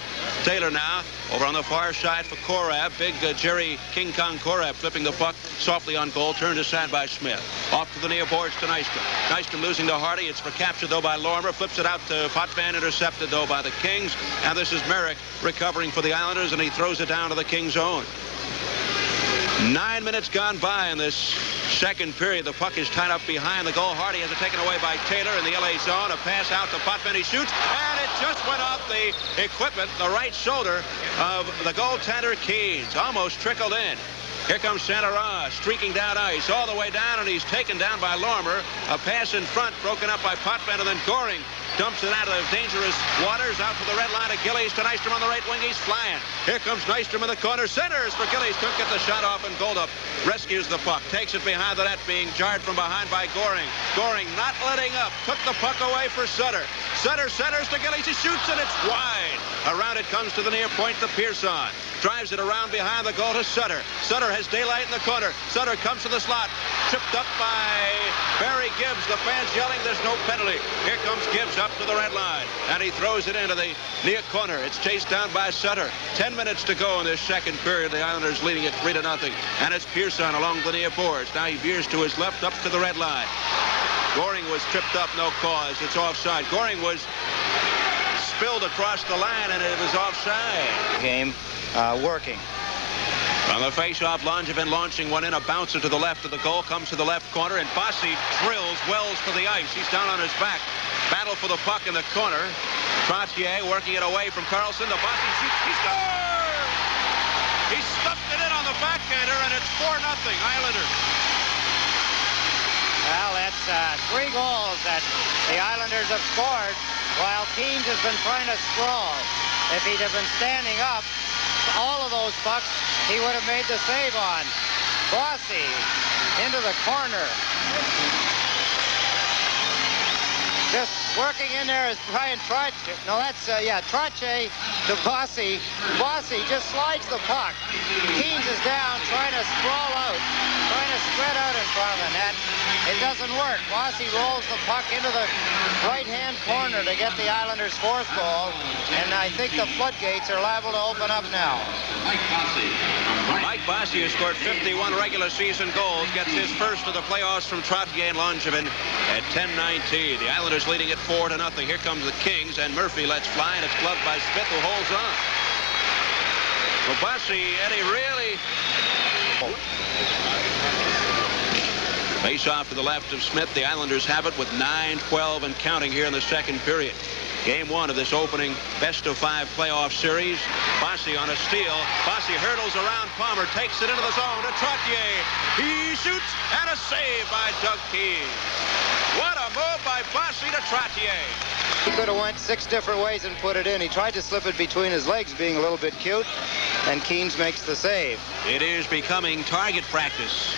Taylor now over on the far side for Korab. Big Jerry King Kong Korab flipping the puck softly on goal. Turned aside by Smith. Off to the near boards to Nystrom. Nystrom losing to Hardy. It's for capture, though, by Lormer. Flips it out to Potvin. Intercepted, though, by the Kings. And this is Merrick recovering for the Islanders, and he throws it down to the Kings' zone. 9 minutes gone by in this second period. The puck is tied up behind the goal. Hardy has it taken away by Taylor in the LA zone. A pass out to Potvin. He shoots, and it just went off the equipment, the right shoulder of the goaltender Keys. Almost trickled in. Here comes Saint Laurent streaking down ice all the way down, and he's taken down by Lormer. A pass in front broken up by Potvin, and then Goring dumps it out of dangerous waters out to the red line of Gillies to Nystrom on the right wing. He's flying. Here comes Nystrom in the corner. Centers for Gillies. Couldn't get the shot off, and Goldup rescues the puck. Takes it behind the net, being jarred from behind by Goring. Goring not letting up. Took the puck away for Sutter. Sutter centers to Gillies. He shoots, and it's wide. Around it comes to the near point to Pearson. Drives it around behind the goal to Sutter. Sutter has daylight in the corner. Sutter comes to the slot. Tripped up by Barry Gibbs. The fans yelling there's no penalty. Here comes Gibbs up to the red line, and he throws it into the near corner. It's chased down by Sutter. 10 minutes to go in this second period. The Islanders leading it 3-0, and it's Pearson along the near boards. Now he veers to his left up to the red line. Goring was tripped up, no cause. It's offside. Goring was spilled across the line, and it was offside. Game working. On the face-off, Langevin launching one in, a bouncer to the left of the goal, comes to the left corner, and Bossy drills Wells to the ice. He's down on his back. Battle for the puck in the corner. Trottier working it away from Carlson. The Bossy shoots. He scores! He stuffed it in on the backhander, and it's 4-0 Islanders. Well, that's 3 goals that the Islanders have scored while Keens has been trying to sprawl. If he'd have been standing up, all of those pucks he would have made the save on. Bossy into the corner. Just working in there is Brian Trottier. No, that's, Trottier to Bossy. Bossy just slides the puck. Keens is down, trying to sprawl out, trying to spread out in front of the net. It doesn't work. Bossy rolls the puck into the right-hand corner to get the Islanders' 4th goal, and I think the floodgates are liable to open up now. Mike Bossy has scored 51 regular season goals, gets his first of the playoffs from Trottier and Langevin at 10-19. The Islanders leading it 4-0. Here comes the Kings, and Murphy lets fly, and it's gloved by Smith, who holds on. Well, Bossy, Eddie, really... Face off to the left of Smith. The Islanders have it with 9-12 and counting here in the second period. Game 1 of this opening best-of-5 playoff series. Bossy on a steal. Bossy hurdles around Palmer, takes it into the zone to Trottier. He shoots, and a save by Doug Keens. What a move by Bossy to Trottier. He could have went 6 different ways and put it in. He tried to slip it between his legs, being a little bit cute, and Keens makes the save. It is becoming target practice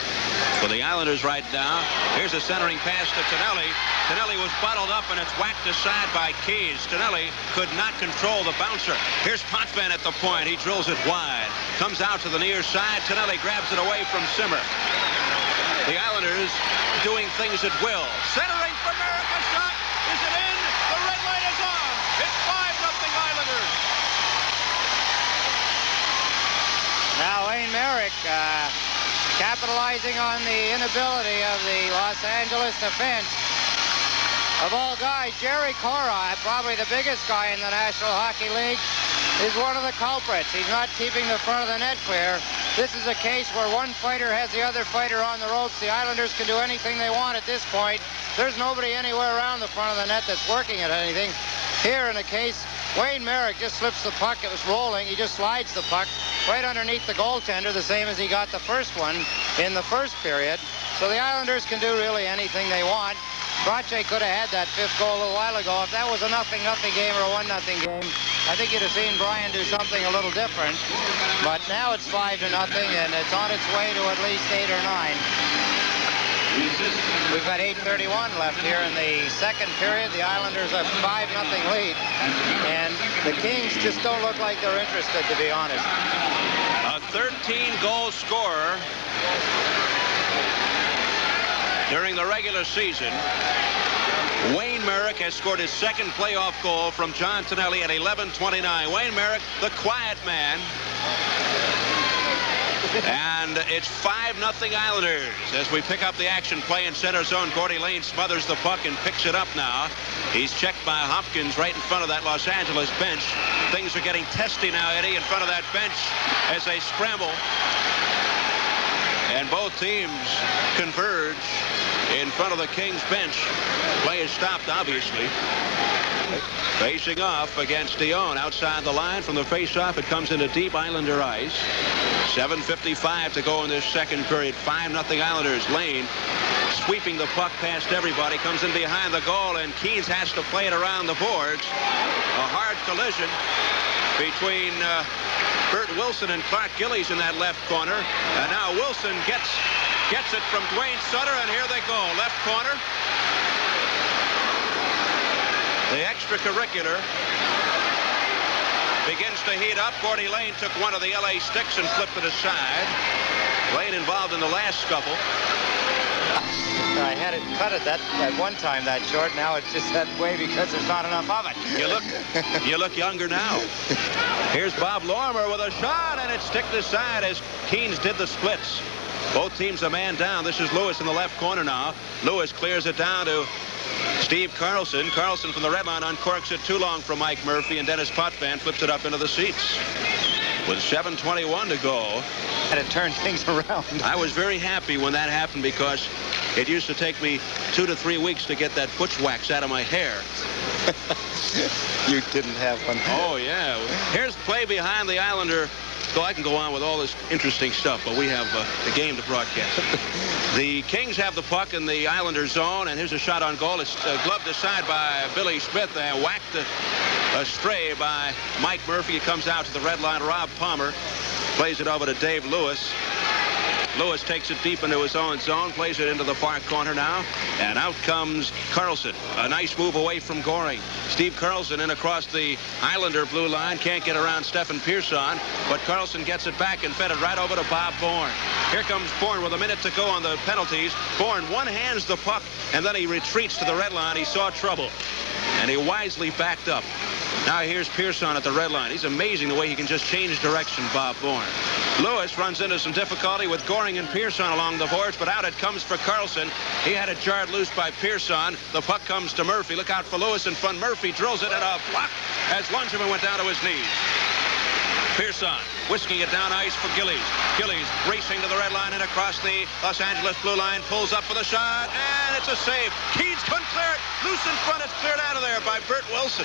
for the Islanders right now. Here's a centering pass to Tonelli. Tonelli was bottled up, and it's whacked aside by Keens. Tonelli could not control the bouncer. Here's Potvin at the point. He drills it wide. Comes out to the near side. Tonelli grabs it away from Simmer. The Islanders doing things at will. Centering for Merrick. A shot. Is it in? The red light is on. It's 5-0 Islanders. Now Wayne Merrick capitalizing on the inability of the Los Angeles defense. Of all guys, Jerry Cora, probably the biggest guy in the National Hockey League, is one of the culprits. He's not keeping the front of the net clear. This is a case where one fighter has the other fighter on the ropes. The Islanders can do anything they want at this point. There's nobody anywhere around the front of the net that's working at anything. Here in a case, Wayne Merrick just slips the puck. It was rolling. He just slides the puck right underneath the goaltender, the same as he got the first one in the first period. So the Islanders can do really anything they want. Trottier could have had that 5th goal a little while ago. If that was a 0-0 game or a 1-0 game, I think you'd have seen Brian do something a little different. But now it's 5-0, and it's on its way to at least 8 or 9. We've got 8:31 left here in the second period. The Islanders have 5-0 lead, and the Kings just don't look like they're interested, to be honest. A 13-goal scorer during the regular season. Wayne Merrick has scored his 2nd playoff goal from John Tonelli at 11:29. Wayne Merrick, the quiet man. And it's 5-0 Islanders as we pick up the action. Play in center zone. Gordy Lane smothers the puck and picks it up now. He's checked by Hopkins right in front of that Los Angeles bench. Things are getting testy now, Eddie, in front of that bench as they scramble. And both teams converge in front of the Kings bench. Play is stopped, obviously. Facing off against Dion outside the line from the face-off. It comes into deep Islander ice. 7:55 to go in this second period. 5-0 Islanders. Lane sweeping the puck past everybody. Comes in behind the goal, and Keens has to play it around the boards. A hard collision between Bert Wilson and Clark Gillies in that left corner. And now Wilson gets it from Dwayne Sutter, and here they go. Left corner. The extracurricular begins to heat up. Gordy Lane took one of the LA sticks and flipped it aside. Lane involved in the last scuffle. I had it cut it at one time that short. Now it's just that way because there's not enough of it. You look younger now. Here's Bob Lormer with a shot, and it's sticked aside as Keens did the splits. Both teams a man down. This is Lewis in the left corner now. Lewis clears it down to Steve Carlson. Carlson from the red line uncorks it too long from Mike Murphy, and Dennis Potvin flips it up into the seats. With 7:21 to go. Had to turn things around. I was very happy when that happened because it used to take me 2 to 3 weeks to get that butch wax out of my hair. You didn't have one. Oh, yeah. Here's play behind the Islander So I can go on with all this interesting stuff, but we have the game to broadcast. The Kings have the puck in the Islanders zone, and here's a shot on goal. It's gloved aside by Billy Smith and whacked astray by Mike Murphy. It comes out to the red line. Rob Palmer plays it over to Dave Lewis. Lewis takes it deep into his own zone, plays it into the far corner now, and out comes Carlson. A nice move away from Goring. Steve Carlson in across the Islander blue line, can't get around Stefan Pearson, but Carlson gets it back and fed it right over to Bob Bourne. Here comes Bourne with a minute to go on the penalties. Bourne one-hands the puck, and then he retreats to the red line. He saw trouble, and he wisely backed up. Now here's Pearson at the red line. He's amazing the way he can just change direction, Bob Bourne. Lewis runs into some difficulty with Goring and Pearson along the boards, but out it comes for Carlson. He had it jarred loose by Pearson. The puck comes to Murphy. Look out for Lewis in front. Murphy drills it at a block as Lungeman went down to his knees. Pearson whisking it down ice for Gillies. Gillies racing to the red line and across the Los Angeles blue line. Pulls up for the shot, and it's a save. Keens couldn't clear it. Loose in front. It's cleared out of there by Bert Wilson.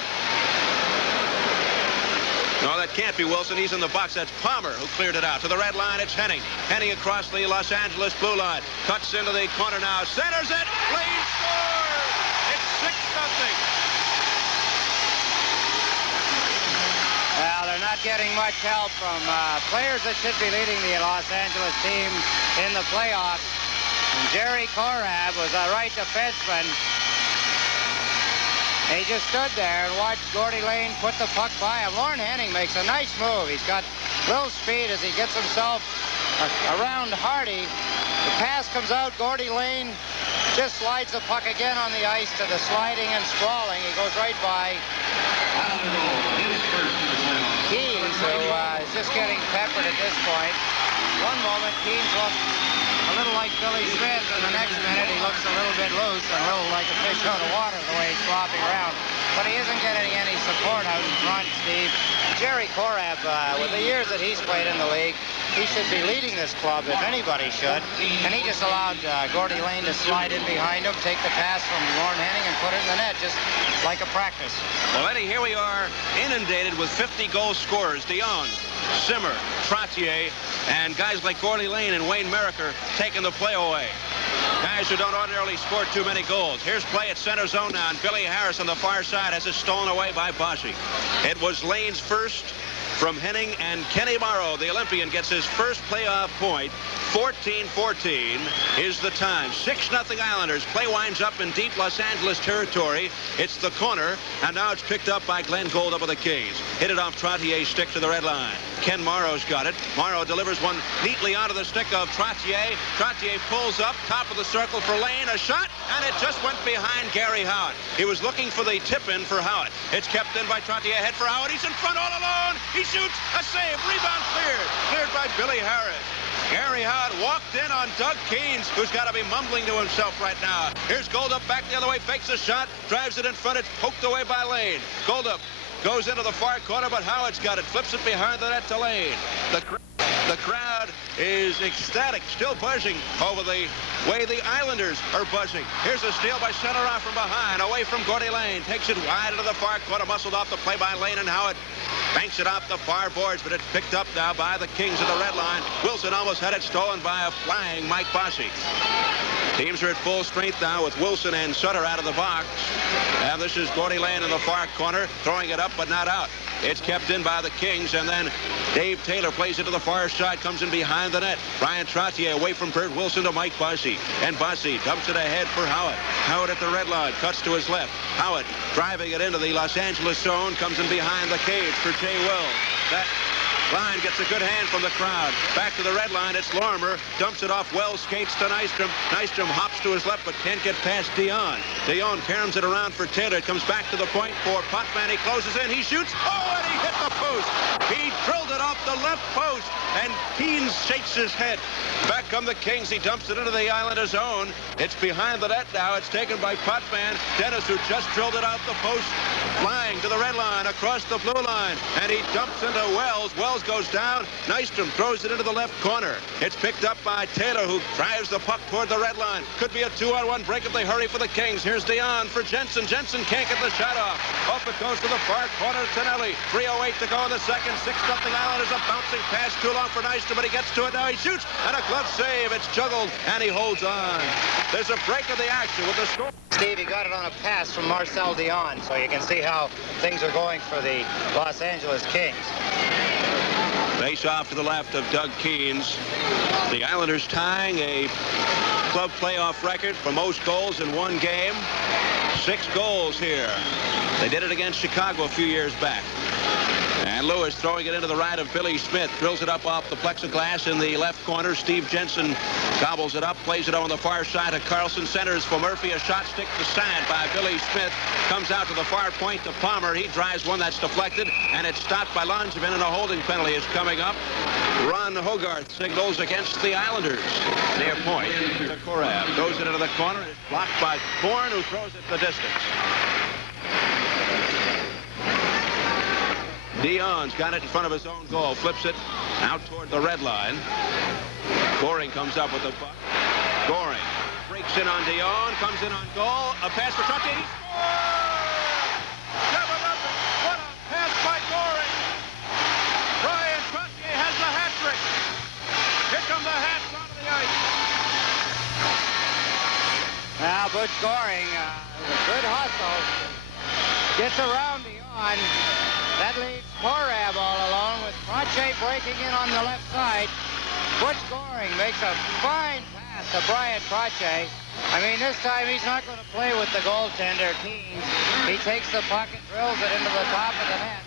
No, that can't be Wilson. He's in the box. That's Palmer who cleared it out. To the red line, it's Henning. Henning across the Los Angeles blue line. Cuts into the corner now. Centers it. Lane scores. It's 6-0. Well, they're not getting much help from players that should be leading the Los Angeles team in the playoffs. And Jerry Korab was a right defenseman. He just stood there and watched Gordy Lane put the puck by him. Lorne Henning makes a nice move. He's got little speed as he gets himself around Hardy. The pass comes out. Gordy Lane just slides the puck again on the ice to the sliding and sprawling. He goes right by Keens, who is just getting peppered at this point. One moment, Keens looks a little like Billy Smith, and the next minute he looks a little bit loose and a little like a fish out of water the way he's flopping around. But he isn't getting any support out in front, Steve. Jerry Korab, with the years that he's played in the league, he should be leading this club, if anybody should. And he just allowed Gordy Lane to slide in behind him, take the pass from Lorne Henning, and put it in the net, just like a practice. Well, Eddie, here we are inundated with 50 goal scorers. DeYoung, Simmer, Trottier, and guys like Gordy Lane and Wayne Merricker taking the play away. Guys who don't ordinarily score too many goals. Here's play at center zone now, and Billy Harris on the far side has it stolen away by Bossy. It was Lane's first from Henning, and Kenny Morrow, the Olympian, gets his first playoff point. 14-14 is the time. 6-0 Islanders. Play winds up in deep Los Angeles territory. It's the corner, and now it's picked up by Glenn Gould up with the Kings. Hit it off Trottier's stick to the red line. Ken Morrow's got it. Morrow delivers one neatly onto the stick of Trottier. Trottier pulls up, top of the circle for Lane. A shot, and it just went behind Gary Howard. He was looking for the tip-in for Howard. It's kept in by Trottier. Head for Howard. He's in front all alone. He shoots. A save. Rebound cleared. Cleared by Billy Harris. Gary Howard walked in on Doug Keens, who's got to be mumbling to himself right now. Here's Goldup back the other way, fakes a shot, drives it in front. It's poked away by Lane. Goldup goes into the far corner, but Howard's got it. Flips it behind the net to Lane. The crowd is ecstatic, still buzzing over the way the Islanders are buzzing. Here's a steal by Centeroff from behind, away from Gordy Lane. Takes it wide into the far corner, muscled off the play by Lane, and Howard banks it off the far boards, but it's picked up now by the Kings of the red line. Wilson almost had it stolen by a flying Mike Bossy. Teams are at full strength now with Wilson and Sutter out of the box. And this is Gordy Lane in the far corner, throwing it up but not out. It's kept in by the Kings, and then Dave Taylor plays it to the far side, comes in behind the net. Brian Trottier away from Bert Wilson to Mike Bossy. And Bossy dumps it ahead for Howard. Howard at the red line, cuts to his left. Howard driving it into the Los Angeles zone, comes in behind the cage for Jay Wells. That line gets a good hand from the crowd. Back to the red line, it's Lormer. Dumps it off, Wells skates to Nystrom. Nystrom hops to his left, but can't get past DeYoung. DeYoung caroms it around for Taylor. It comes back to the point for Potvin. He closes in, he shoots. Oh, and he hit the post. He drilled it off the left post, and Keens shakes his head. Back come the Kings. He dumps it into the Islander zone. It's behind the net now. It's taken by Potvin. Dennis, who just drilled it out the post, flying to the red line, across the blue line, and he dumps into Wells. Wells goes down. Nystrom throws it into the left corner. It's picked up by Taylor, who drives the puck toward the red line. Could be a 2-on-1 break if they hurry for the Kings. Here's DeYoung for Jensen. Jensen can't get the shot off. Off it goes to the far corner. Tonelli. 3:08 2:08 to go in the second. 6-0 Islanders. A bouncing pass too long for Nystrom, but he gets to it now. He shoots, and a glove save. It's juggled, and he holds on. There's a break of the action with the score. Steve, he got it on a pass from Marcel Dion, so you can see how things are going for the Los Angeles Kings. Face off to the left of Doug Keens. The Islanders tying a club playoff record for most goals in one game. 6 goals here. They did it against Chicago a few years back. And Lewis throwing it into the right of Billy Smith. Drills it up off the plexiglass in the left corner. Steve Jensen gobbles it up, plays it on the far side of Carlson. Centers for Murphy. A shot stick to side by Billy Smith. Comes out to the far point to Palmer. He drives one that's deflected, and it's stopped by Langevin, and a holding penalty is coming up. Ron Hogarth signals against the Islanders. Near point to Korab. Throws it into the corner. It's blocked by Bourne, who throws it the distance. Dion's got it in front of his own goal. Flips it out toward the red line. Goring comes up with the puck. Goring breaks in on Dion. Comes in on goal. A pass for Trottier. He scores! 7-0. What a pass by Goring. Brian Trottier has the hat trick. Here come the hats onto the ice. Now Butch Goring, good hustle. Gets around Dion. That leaves Korab all alone with Trottier breaking in on the left side. Butch Goring makes a fine pass to Brian Trottier. I mean, this time he's not going to play with the goaltender, Keens. He takes the puck and drills it into the top of the net.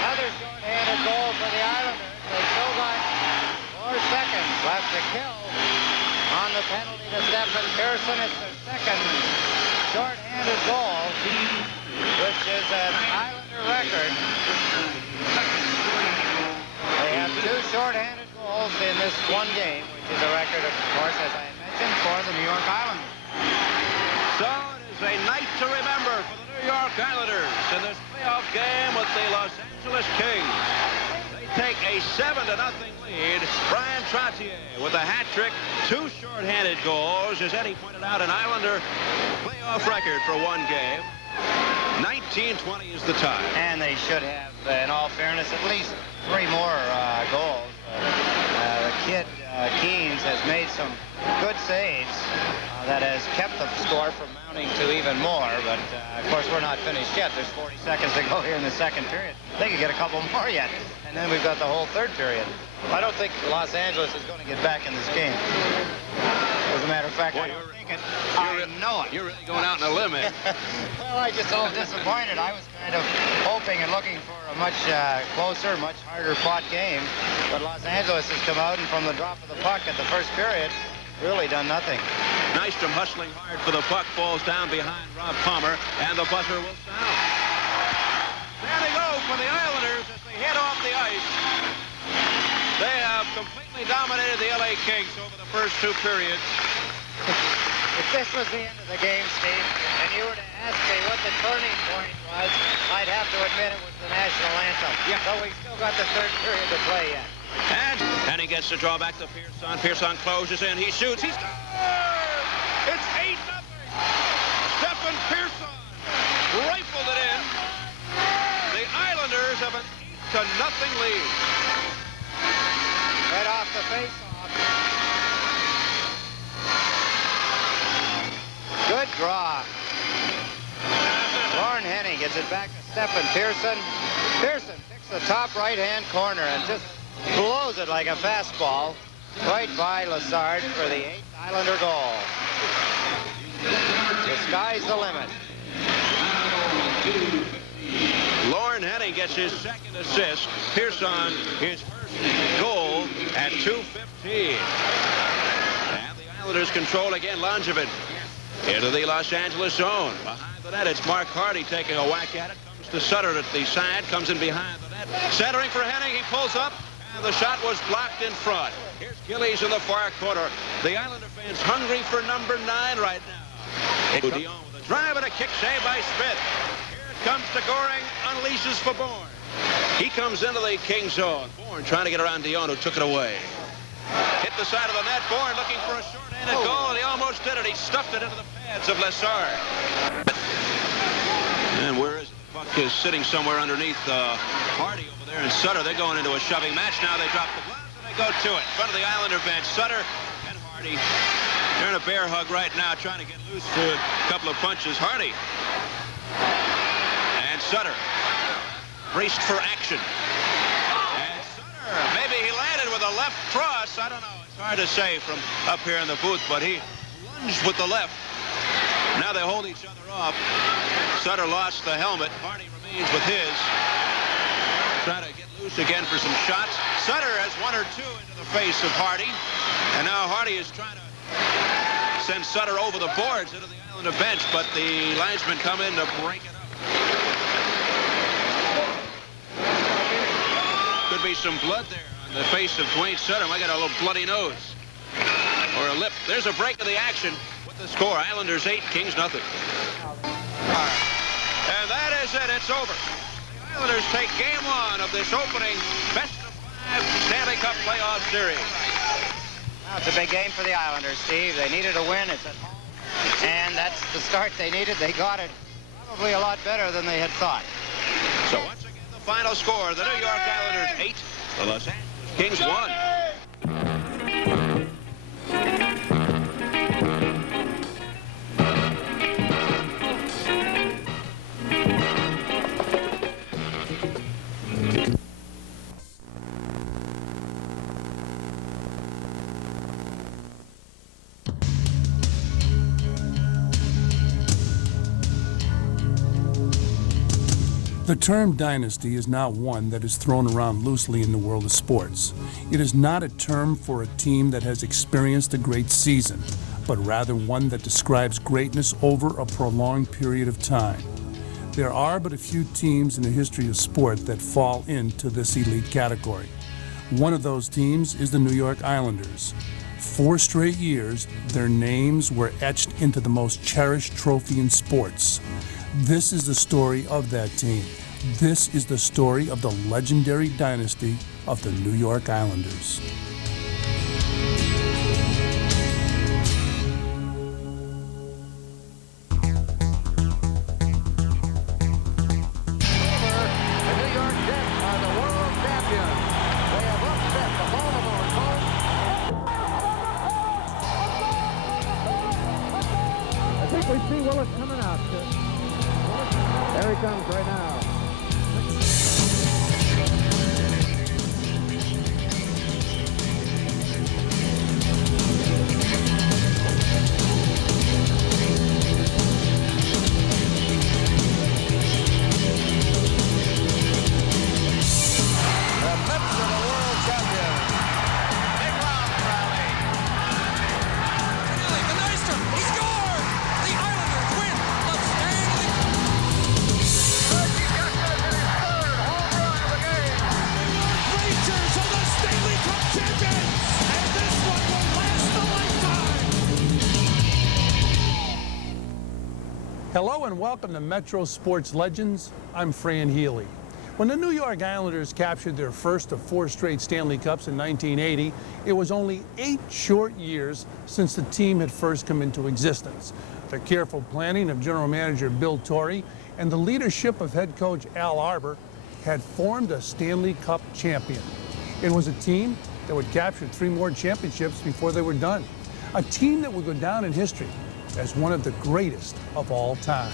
Another short-handed goal for the Islanders. They've still got 4 seconds left to kill on the penalty to Stephen Pearson. It's their second short-handed goal, which is an Islander record. They have 2 short-handed goals in this one game, which is a record, of course, as I mentioned, for the New York Islanders. So it is a night to remember for the New York Islanders in this playoff game with the Los Angeles Kings. They take a 7-0 lead. Brian Trottier with a hat trick, 2 short-handed goals. As Eddie pointed out, an Islander playoff record for one game. 19-20 is the tie. And they should have, in all fairness, at least 3 more goals. The kid, Keens, has made some good saves that has kept the score from mounting to even more. But, of course, we're not finished yet. There's 40 seconds to go here in the second period. They could get a couple more yet. And then we've got the whole third period. I don't think Los Angeles is going to get back in this game. As a matter of fact, I don't think it. I know it. You're really going out on a limb, eh? Well, I just so disappointed. I was kind of hoping and looking for a much closer, much harder fought game. But Los Angeles has come out and from the drop of the puck at the first period, really done nothing. Nystrom hustling hard for the puck, falls down behind Rob Palmer, and the buzzer will sound. There they go for the Islanders as they head off the ice. They have completely dominated the LA Kings over the first 2 periods. If this was the end of the game, Steve, and you were to ask me what the turning point was, I'd have to admit it was the national anthem. Yeah. So we've still got the third period to play yet. And he gets the draw back to Pearson. Pearson closes in. He shoots. He scores! It's 8-0. Stephen Pearson rifled it in. The Islanders have an 8-0 lead. Right off the face-off. Good draw. Lauren Henning gets it back to Stephen Pearson. Pearson picks the top right-hand corner and just blows it like a fastball right by Lazard for the 8th Islander goal. The sky's the limit. Lauren Henning gets his second assist. Pearson, his first goal at 2:15. And the Islanders control again. Langevin into the Los Angeles zone. Behind the net, it's Mark Hardy taking a whack at it. Comes to Sutter at the side, comes in behind the net. Centering for Henning, he pulls up, and the shot was blocked in front. Here's Gillies in the far corner. The Islander fans hungry for number 9 right now. Dion with a drive and a kick save by Smith. Here it comes to Goring, unleashes for Bourne. He comes into the King zone. Bourne trying to get around Dion, who took it away. Hit the side of the net. Bourne looking for a short-handed goal, and he almost did it. He stuffed it into the pads of Lessard. And where is it? The puck puck is sitting somewhere underneath Hardy over there, and Sutter. They're going into a shoving match now. They drop the gloves and they go to it. In front of the Islander bench, Sutter and Hardy. They're in a bear hug right now, trying to get loose for a couple of punches. Hardy and Sutter braced for action. And Sutter, maybe he landed with a left cross. I don't know. It's hard to say from up here in the booth, but he lunged with the left. Now they hold each other off. Sutter lost the helmet. Hardy remains with his. Trying to get loose again for some shots. Sutter has one or two into the face of Hardy. And now Hardy is trying to send Sutter over the boards into the Islander bench, but the linesmen come in to break it up. Could be some blood there on the face of Dwayne Sutter. Might got a little bloody nose or a lip. There's a break of the action. The score, Islanders 8, Kings nothing. And that is it. It's over. The Islanders take game one of this opening best-of-5 Stanley Cup playoff series. Now, it's a big game for the Islanders, Steve. They needed a win. It's at home. And that's the start they needed. They got it probably a lot better than they had thought. So once again, the final score, the New York Islanders 8, the Los Angeles Kings 1. The term dynasty is not one that is thrown around loosely in the world of sports. It is not a term for a team that has experienced a great season, but rather one that describes greatness over a prolonged period of time. There are but a few teams in the history of sport that fall into this elite category. One of those teams is the New York Islanders. 4 straight years, their names were etched into the most cherished trophy in sports. This is the story of that team. This is the story of the legendary dynasty of the New York Islanders. We see Willis coming out. There he comes right now. The Mets are the world champions. Big round rally. The Nystrom, he scored! The Islanders win the Stanley Cup. Reggie Jackson hit his third home run of the game. Rangers are the Stanley Cup champions, and this one will last a lifetime. Hello and welcome to Metro Sports Legends. I'm Fran Healy. When the New York Islanders captured their first of 4 straight Stanley Cups in 1980, it was only 8 short years since the team had first come into existence. The careful planning of general manager Bill Torrey and the leadership of head coach Al Arbour had formed a Stanley Cup champion. It was a team that would capture 3 more championships before they were done. A team that would go down in history as one of the greatest of all time.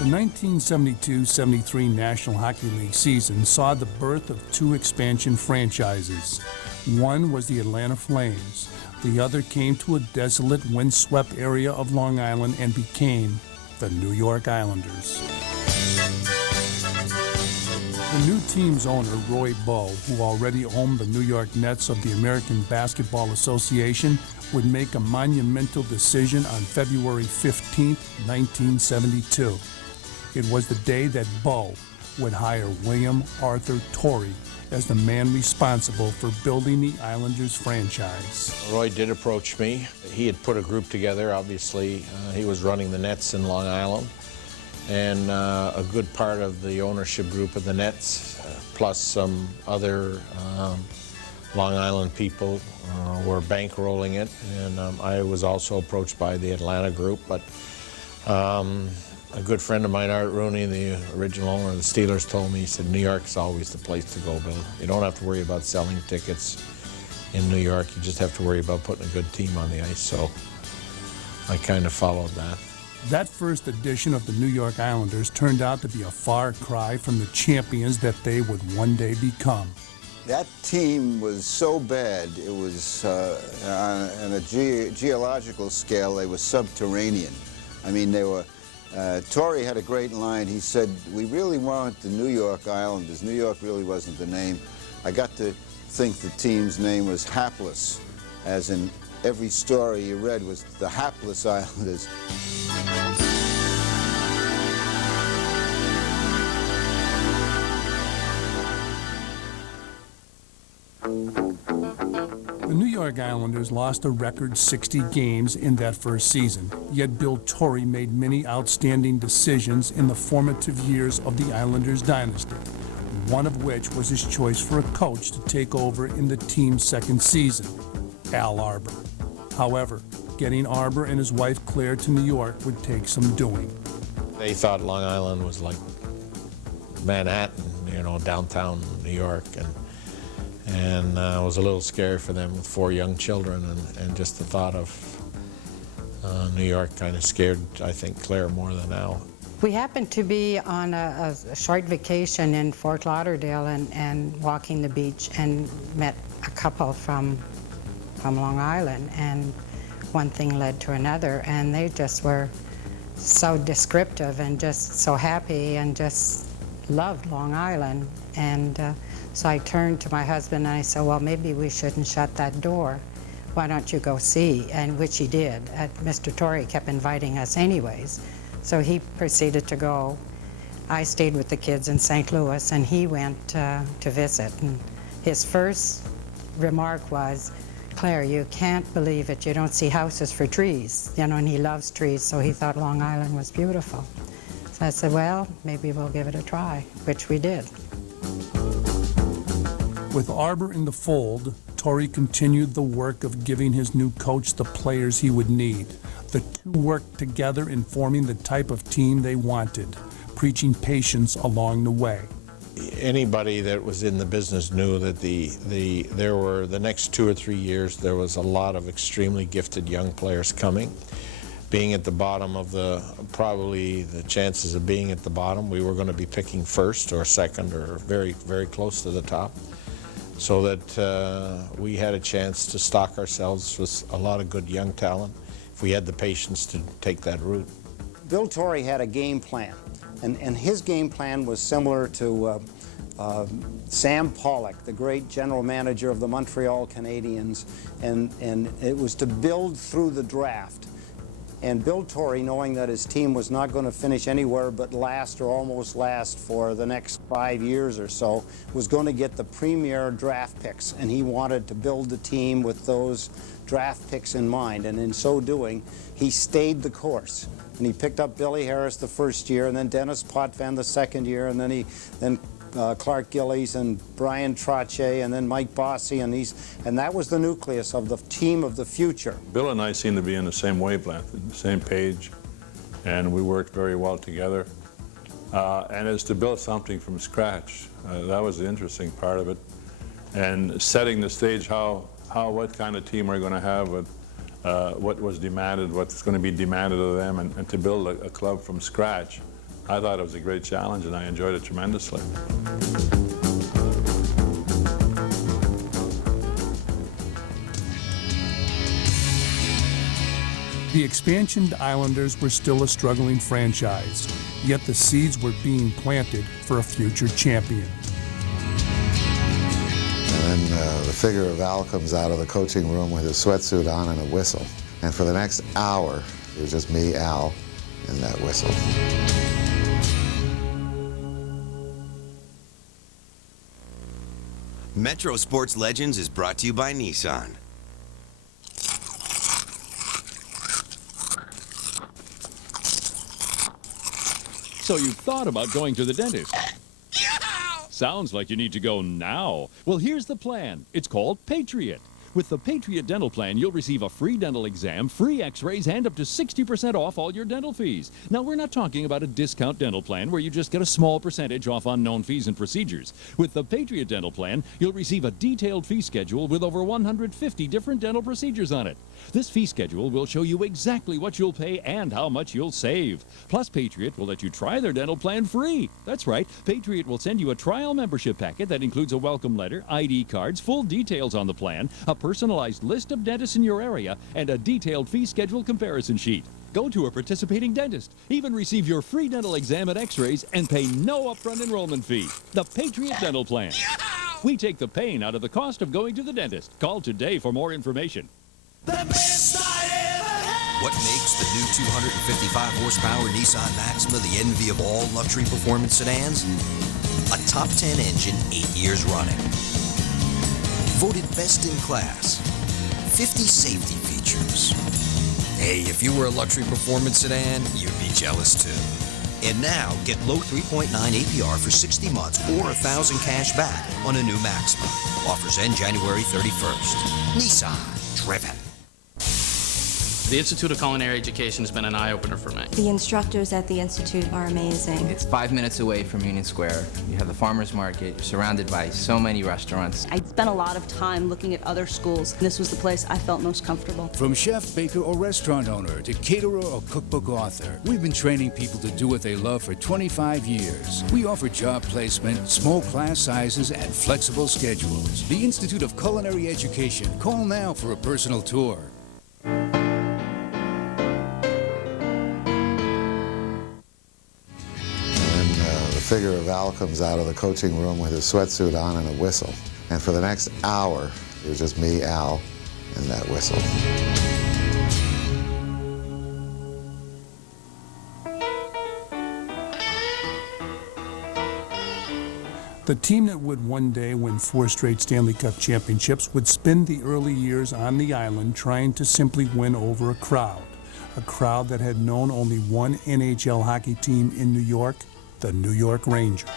The 1972-73 National Hockey League season saw the birth of 2 expansion franchises. One was the Atlanta Flames. The other came to a desolate, windswept area of Long Island and became the New York Islanders. The new team's owner, Roy Bull, who already owned the New York Nets of the American Basketball Association, would make a monumental decision on February 15, 1972. It was the day that Bull would hire William Arthur Torrey as the man responsible for building the Islanders franchise. Roy did approach me. He had put a group together, obviously. He was running the Nets in Long Island. And a good part of the ownership group of the Nets, plus some other Long Island people, were bankrolling it. And I was also approached by the Atlanta group. But a good friend of mine, Art Rooney, the original owner of the Steelers, told me, he said, New York's always the place to go, Bill. You don't have to worry about selling tickets in New York. You just have to worry about putting a good team on the ice. So I kind of followed that. That first edition of the New York Islanders turned out to be a far cry from the champions that they would one day become. That team was so bad, it was on a geological scale, they were subterranean. I mean, they were, Torrey had a great line. He said, we really want the New York Islanders. New York really wasn't the name. I got to think the team's name was Hapless, as in every story you read was the Hapless Islanders. The New York Islanders lost a record 60 games in that first season, yet Bill Torrey made many outstanding decisions in the formative years of the Islanders dynasty, one of which was his choice for a coach to take over in the team's second season, Al Arbour. However, getting Arbour and his wife Claire to New York would take some doing. They thought Long Island was like Manhattan, you know, downtown New York, and it was a little scary for them with 4 young children, and just the thought of New York kind of scared, I think, Claire more than Al. We happened to be on a short vacation in Fort Lauderdale and walking the beach and met a couple from Long Island, and one thing led to another, and they just were so descriptive and just so happy and just loved Long Island. And so I turned to my husband and I said, well, maybe we shouldn't shut that door. Why don't you go see? And which he did. Mr. Torrey kept inviting us anyways. So he proceeded to go. I stayed with the kids in St. Louis, and he went to visit. And his first remark was, Claire, you can't believe it. You don't see houses for trees. You know, and he loves trees, so he thought Long Island was beautiful. So I said, well, maybe we'll give it a try, which we did. With Arbour in the fold, Torrey continued the work of giving his new coach the players he would need. The two worked together in forming the type of team they wanted, preaching patience along the way. Anybody that was in the business knew that there were the next 2 or 3 years, there was a lot of extremely gifted young players coming. Being at the bottom of probably the chances of being at the bottom, we were going to be picking first or second or very, very close to the top, so that we had a chance to stock ourselves with a lot of good young talent if we had the patience to take that route. Bill Torrey had a game plan, and his game plan was similar to Sam Pollock, the great general manager of the Montreal Canadiens, and it was to build through the draft. And Bill Torrey, knowing that his team was not going to finish anywhere but last or almost last for the next 5 years or so, was going to get the premier draft picks, and he wanted to build the team with those draft picks in mind. And in so doing, he stayed the course. And he picked up Billy Harris the first year, and then Dennis Potvin the second year, and then Clark Gillies and Brian Trottier, and then Mike Bossy, and that was the nucleus of the team of the future. Bill and I seemed to be in the same wavelength, the same page, and we worked very well together. And it's to build something from scratch. That was the interesting part of it. And setting the stage, what kind of team we're going to have, what was demanded, what's going to be demanded of them, and to build a club from scratch. I thought it was a great challenge, and I enjoyed it tremendously. The expansioned Islanders were still a struggling franchise, yet the seeds were being planted for a future champion. And then the figure of Al comes out of the coaching room with his sweatsuit on and a whistle. And for the next hour, it was just me, Al, and that whistle. Metro Sports Legends is brought to you by Nissan. So you've thought about going to the dentist. Sounds like you need to go now. Well, here's the plan. It's called Patriot. With the Patriot Dental Plan, you'll receive a free dental exam, free x-rays, and up to 60% off all your dental fees. Now, we're not talking about a discount dental plan where you just get a small percentage off unknown fees and procedures. With the Patriot Dental Plan, you'll receive a detailed fee schedule with over 150 different dental procedures on it. This fee schedule will show you exactly what you'll pay and how much you'll save. Plus, Patriot will let you try their dental plan free. That's right. Patriot will send you a trial membership packet that includes a welcome letter, ID cards, full details on the plan, a personalized list of dentists in your area, and a detailed fee schedule comparison sheet. Go to a participating dentist, even receive your free dental exam and x-rays, and pay no upfront enrollment fee. The Patriot Dental Plan. We take the pain out of the cost of going to the dentist. Call today for more information. What makes the new 255 horsepower Nissan Maxima the envy of all luxury performance sedans? A top 10 engine 8 years running. Voted best in class. 50 safety features. Hey, if you were a luxury performance sedan, you'd be jealous too. And now, get low 3.9 APR for 60 months or $1,000 cash back on a new Maxima. Offers end January 31st. Nissan. Driven. The Institute of Culinary Education has been an eye-opener for me. The instructors at the Institute are amazing. It's 5 minutes away from Union Square. You have the farmer's market. You're surrounded by so many restaurants. I spent a lot of time looking at other schools. This was the place I felt most comfortable. From chef, baker, or restaurant owner to caterer or cookbook author, we've been training people to do what they love for 25 years. We offer job placement, small class sizes, and flexible schedules. The Institute of Culinary Education. Call now for a personal tour. The figure of Al comes out of the coaching room with his sweatsuit on and a whistle. And for the next hour, it was just me, Al, and that whistle. The team that would one day win 4 straight Stanley Cup championships would spend the early years on the island trying to simply win over a crowd that had known only one NHL hockey team in New York, the New York Rangers.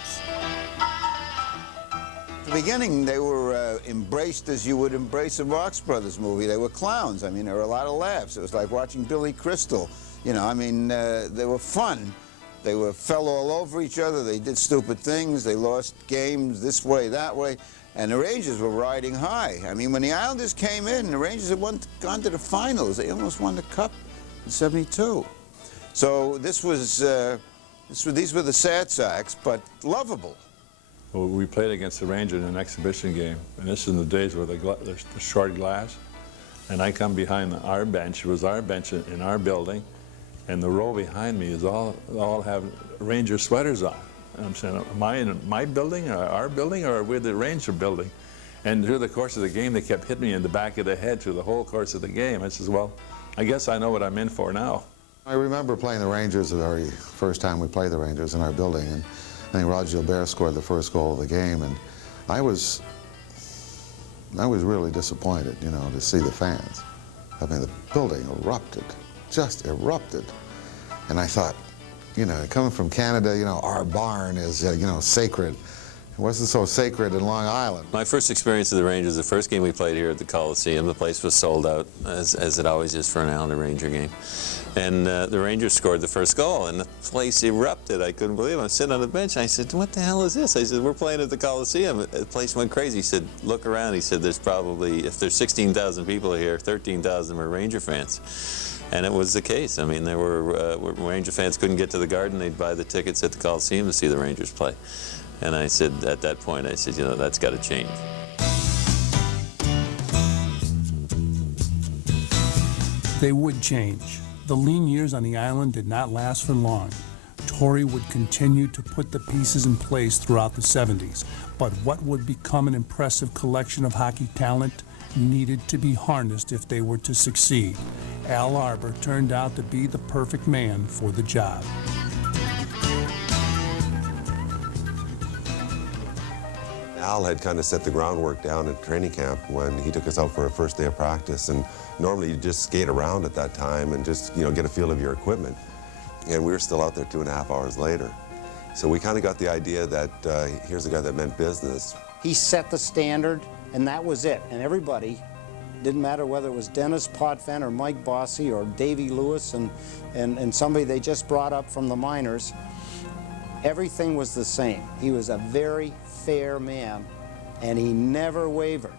At the beginning, they were embraced as you would embrace a Marx Brothers movie. They were clowns. I mean, there were a lot of laughs. It was like watching Billy Crystal. You know, I mean, they were fun. They fell all over each other. They did stupid things. They lost games this way, that way. And the Rangers were riding high. I mean, when the Islanders came in, the Rangers had gone to the finals. They almost won the Cup in '72. So this was... these were the sad sacks, but lovable. Well, we played against the Rangers in an exhibition game, and this is in the days where the short glass. And I come behind our bench. It was our bench in our building, and the row behind me is all have Ranger sweaters on. And I'm saying, am I in my building, or our building, or are we the Ranger building? And through the course of the game, they kept hitting me in the back of the head through the whole course of the game. I says, well, I guess I know what I'm in for now. I remember playing the Rangers the very first time we played the Rangers in our building, and I think Roger Gilbert scored the first goal of the game, and I was really disappointed, you know, to see the fans. I mean, the building erupted, just erupted. And I thought, you know, coming from Canada, you know, our barn is, you know, sacred. It wasn't so sacred in Long Island. My first experience of the Rangers, the first game we played here at the Coliseum, the place was sold out, as it always is for an Islander Ranger game. And the Rangers scored the first goal, and the place erupted. I couldn't believe it. I was sitting on the bench, and I said, what the hell is this? I said, we're playing at the Coliseum. The place went crazy. He said, look around. He said, there's probably, if there's 16,000 people here, 13,000 were Ranger fans. And it was the case. I mean, there were Ranger fans couldn't get to the Garden. They'd buy the tickets at the Coliseum to see the Rangers play. And I said, at that point, I said, you know, that's got to change. They would change. The lean years on the island did not last for long. Torrey would continue to put the pieces in place throughout the 70s, but what would become an impressive collection of hockey talent needed to be harnessed if they were to succeed. Al Arbour turned out to be the perfect man for the job. Al had kind of set the groundwork down at training camp when he took us out for our first day of practice, and normally you just skate around at that time and just, you know, get a feel of your equipment. And we were still out there 2.5 hours later. So we kind of got the idea that here's a guy that meant business. He set the standard, and that was it. And everybody, didn't matter whether it was Dennis Potvin or Mike Bossy or Davy Lewis and somebody they just brought up from the minors, everything was the same. He was a very fair man, and he never wavered.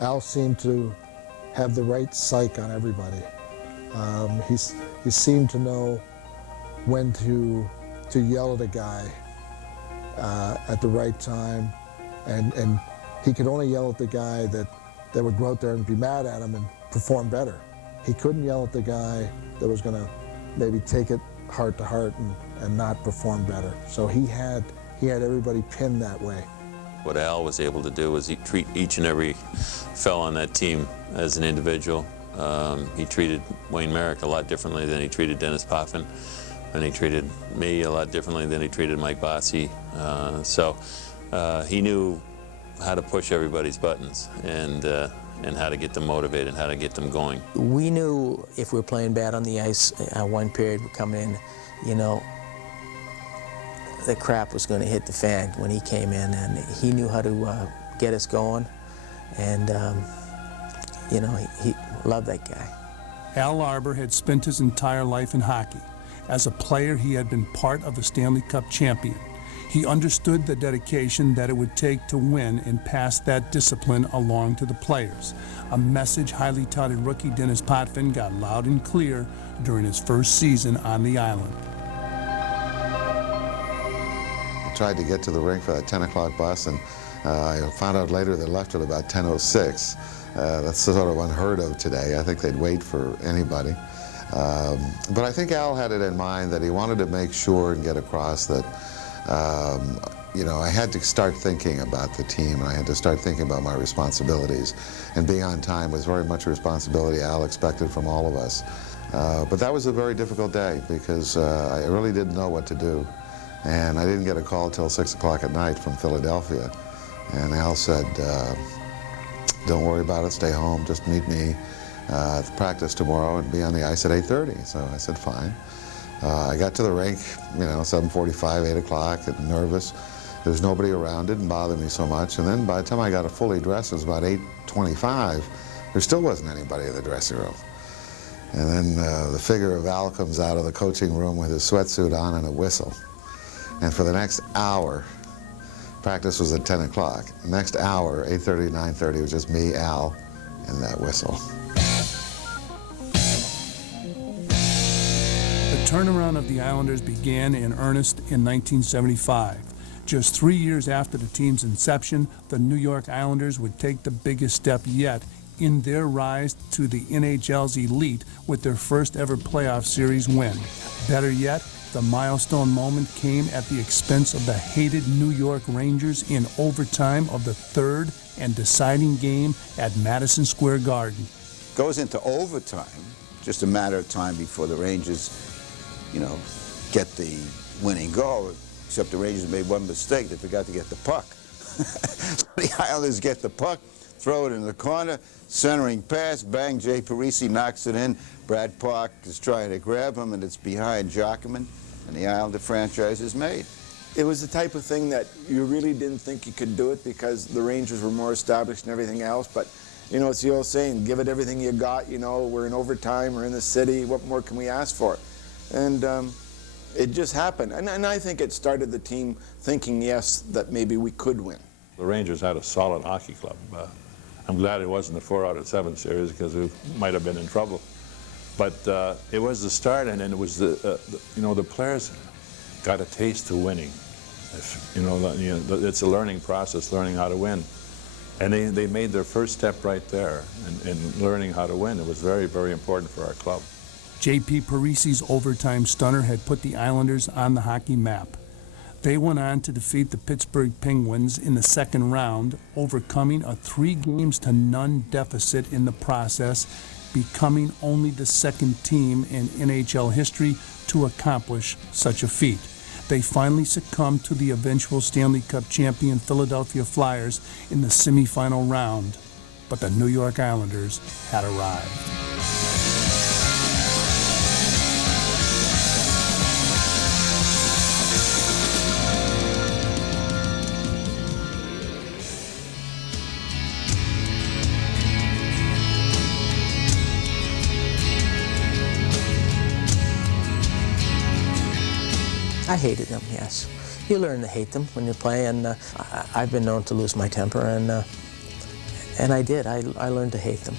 Al seemed to have the right psych on everybody. He seemed to know when to yell at a guy at the right time, and he could only yell at the guy that would go out there and be mad at him and perform better. He couldn't yell at the guy that was going to maybe take it heart to heart and not perform better. So he had everybody pinned that way. What Al was able to do was he treat each and every fellow on that team as an individual. He treated Wayne Merrick a lot differently than he treated Dennis Potvin, and he treated me a lot differently than he treated Mike Bossy. So he knew how to push everybody's buttons and how to get them motivated and how to get them going. We knew if we were playing bad on the ice, one period would come in, you know, the crap was going to hit the fan when he came in, and he knew how to get us going, and you know, he loved that guy. Al Arbour had spent his entire life in hockey. As a player, he had been part of the Stanley Cup champion. He understood the dedication that it would take to win and pass that discipline along to the players, a message highly touted rookie Dennis Potvin got loud and clear during his first season on the island. I tried to get to the rink for that 10 o'clock bus, and I found out later they left at about 10:06. That's sort of unheard of today. I think they'd wait for anybody. But I think Al had it in mind that he wanted to make sure and get across that you know, I had to start thinking about the team, and I had to start thinking about my responsibilities. And being on time was very much a responsibility Al expected from all of us. But that was a very difficult day because I really didn't know what to do. And I didn't get a call till 6 o'clock at night from Philadelphia. And Al said, don't worry about it, stay home, just meet me at practice tomorrow and be on the ice at 8:30. So I said, fine. I got to the rink, you know, 7:45, 8 o'clock, and nervous. There was nobody around. Didn't bother me so much. And then by the time I got fully dressed, it was about 8:25. There still wasn't anybody in the dressing room. And then the figure of Al comes out of the coaching room with his sweatsuit on and a whistle. And for the next hour, practice was at 10 o'clock. The next hour, 8:30, 9:30, was just me, Al, and that whistle. The turnaround of the Islanders began in earnest in 1975. Just 3 years after the team's inception, the New York Islanders would take the biggest step yet in their rise to the NHL's elite with their first ever playoff series win. Better yet, the milestone moment came at the expense of the hated New York Rangers in overtime of the third and deciding game at Madison Square Garden. Goes into overtime, just a matter of time before the Rangers, you know, get the winning goal, except the Rangers made one mistake. They forgot to get the puck. So the Islanders get the puck, throw it in the corner, centering pass, bang, Jay Parisi knocks it in. Brad Park is trying to grab him, and it's behind Jockerman, and the Islander franchise is made. It was the type of thing that you really didn't think you could do it because the Rangers were more established and everything else, but you know, it's the old saying, give it everything you got, you know, we're in overtime, we're in the city, what more can we ask for? And it just happened. And I think it started the team thinking, yes, that maybe we could win. The Rangers had a solid hockey club. I'm glad it wasn't the 4 out of 7 series because we might have been in trouble. But it was the start, and then it was you know, the players got a taste to winning. It's a learning process, learning how to win. And they made their first step right there in learning how to win. It was very, very important for our club. J.P. Parisi's overtime stunner had put the Islanders on the hockey map. They went on to defeat the Pittsburgh Penguins in the second round, overcoming a 3-0 deficit in the process, becoming only the second team in NHL history to accomplish such a feat. They finally succumbed to the eventual Stanley Cup champion Philadelphia Flyers in the semifinal round, but the New York Islanders had arrived. I hated them, yes. You learn to hate them when you play, and I've been known to lose my temper, and I did. I learned to hate them.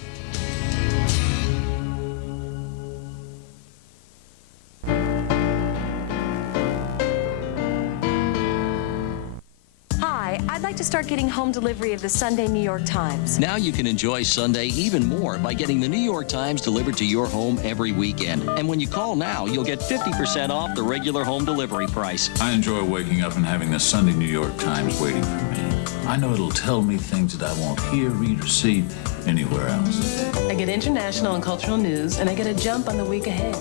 Hi, I'd like to start getting home delivery of the Sunday New York Times. Now you can enjoy Sunday even more by getting the New York Times delivered to your home every weekend. And when you call now, you'll get 50% off the regular home delivery price. I enjoy waking up and having the Sunday New York Times waiting for me. I know it'll tell me things that I won't hear, read, or see anywhere else. I get international and cultural news, and I get a jump on the week ahead.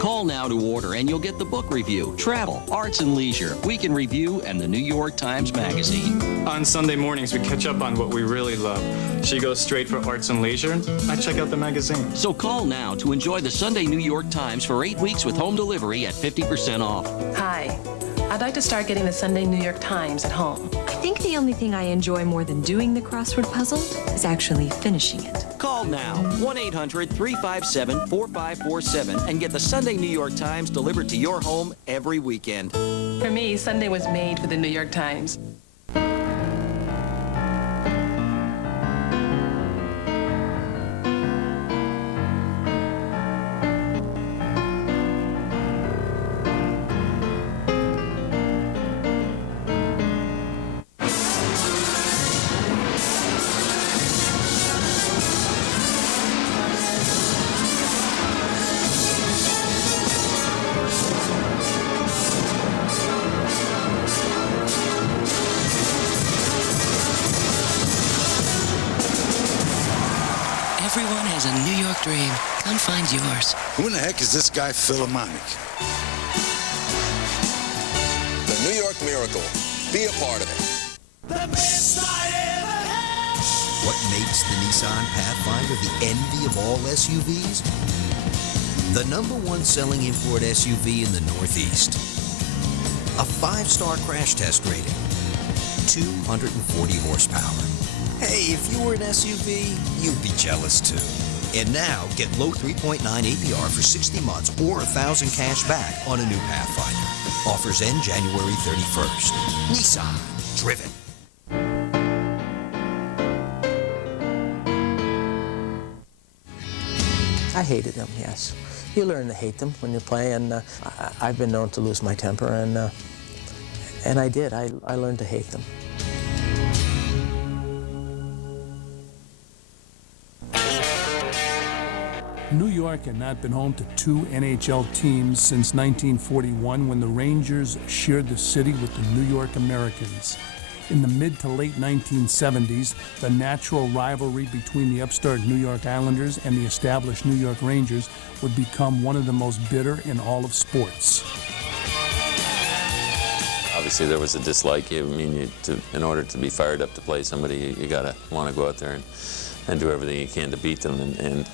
Call now to order, and you'll get the book review, travel, arts and leisure, week in review, and the New York Times Magazine. On Sunday mornings, we catch up on what we really love. She goes straight for arts and leisure. I check out the magazine. So call now to enjoy the Sunday New York Times for 8 weeks with home delivery at 50% off. Hi. I'd like to start getting the Sunday New York Times at home. I think the only thing I enjoy more than doing the crossword puzzle is actually finishing it. Call now, 1-800-357-4547, and get the Sunday New York Times delivered to your home every weekend. For me, Sunday was made for the New York Times. Everyone has a New York dream. Come find yours. Who in the heck is this guy Philharmonic? The New York Miracle. Be a part of it. What makes the Nissan Pathfinder the envy of all SUVs? The #1 selling import SUV in the Northeast. A 5-star crash test rating. 240 horsepower. Hey, if you were an SUV, you'd be jealous too. And now, get low 3.9 APR for 60 months or $1,000 cash back on a new Pathfinder. Offers end January 31st. Nissan. Driven. I hated them, yes. You learn to hate them when you play, and I've been known to lose my temper, and I did. I learned to hate them. New York had not been home to 2 NHL teams since 1941, when the Rangers shared the city with the New York Americans. In the mid to late 1970s, the natural rivalry between the upstart New York Islanders and the established New York Rangers would become one of the most bitter in all of sports. Obviously, there was a dislike. I mean, in order to be fired up to play somebody, you gotta want to go out there and do everything you can to beat them. And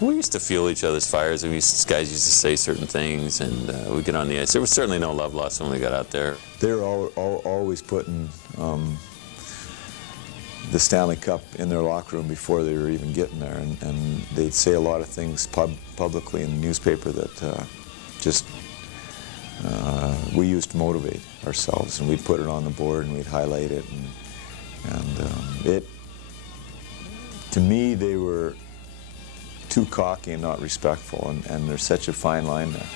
we used to fuel each other's fires. Guys used to say certain things, and we'd get on the ice. There was certainly no love lost when we got out there. They were always putting the Stanley Cup in their locker room before they were even getting there, and they'd say a lot of things publicly in the newspaper that we used to motivate ourselves, and we'd put it on the board and we'd highlight it, and to me, they were too cocky and not respectful, and there's such a fine line there.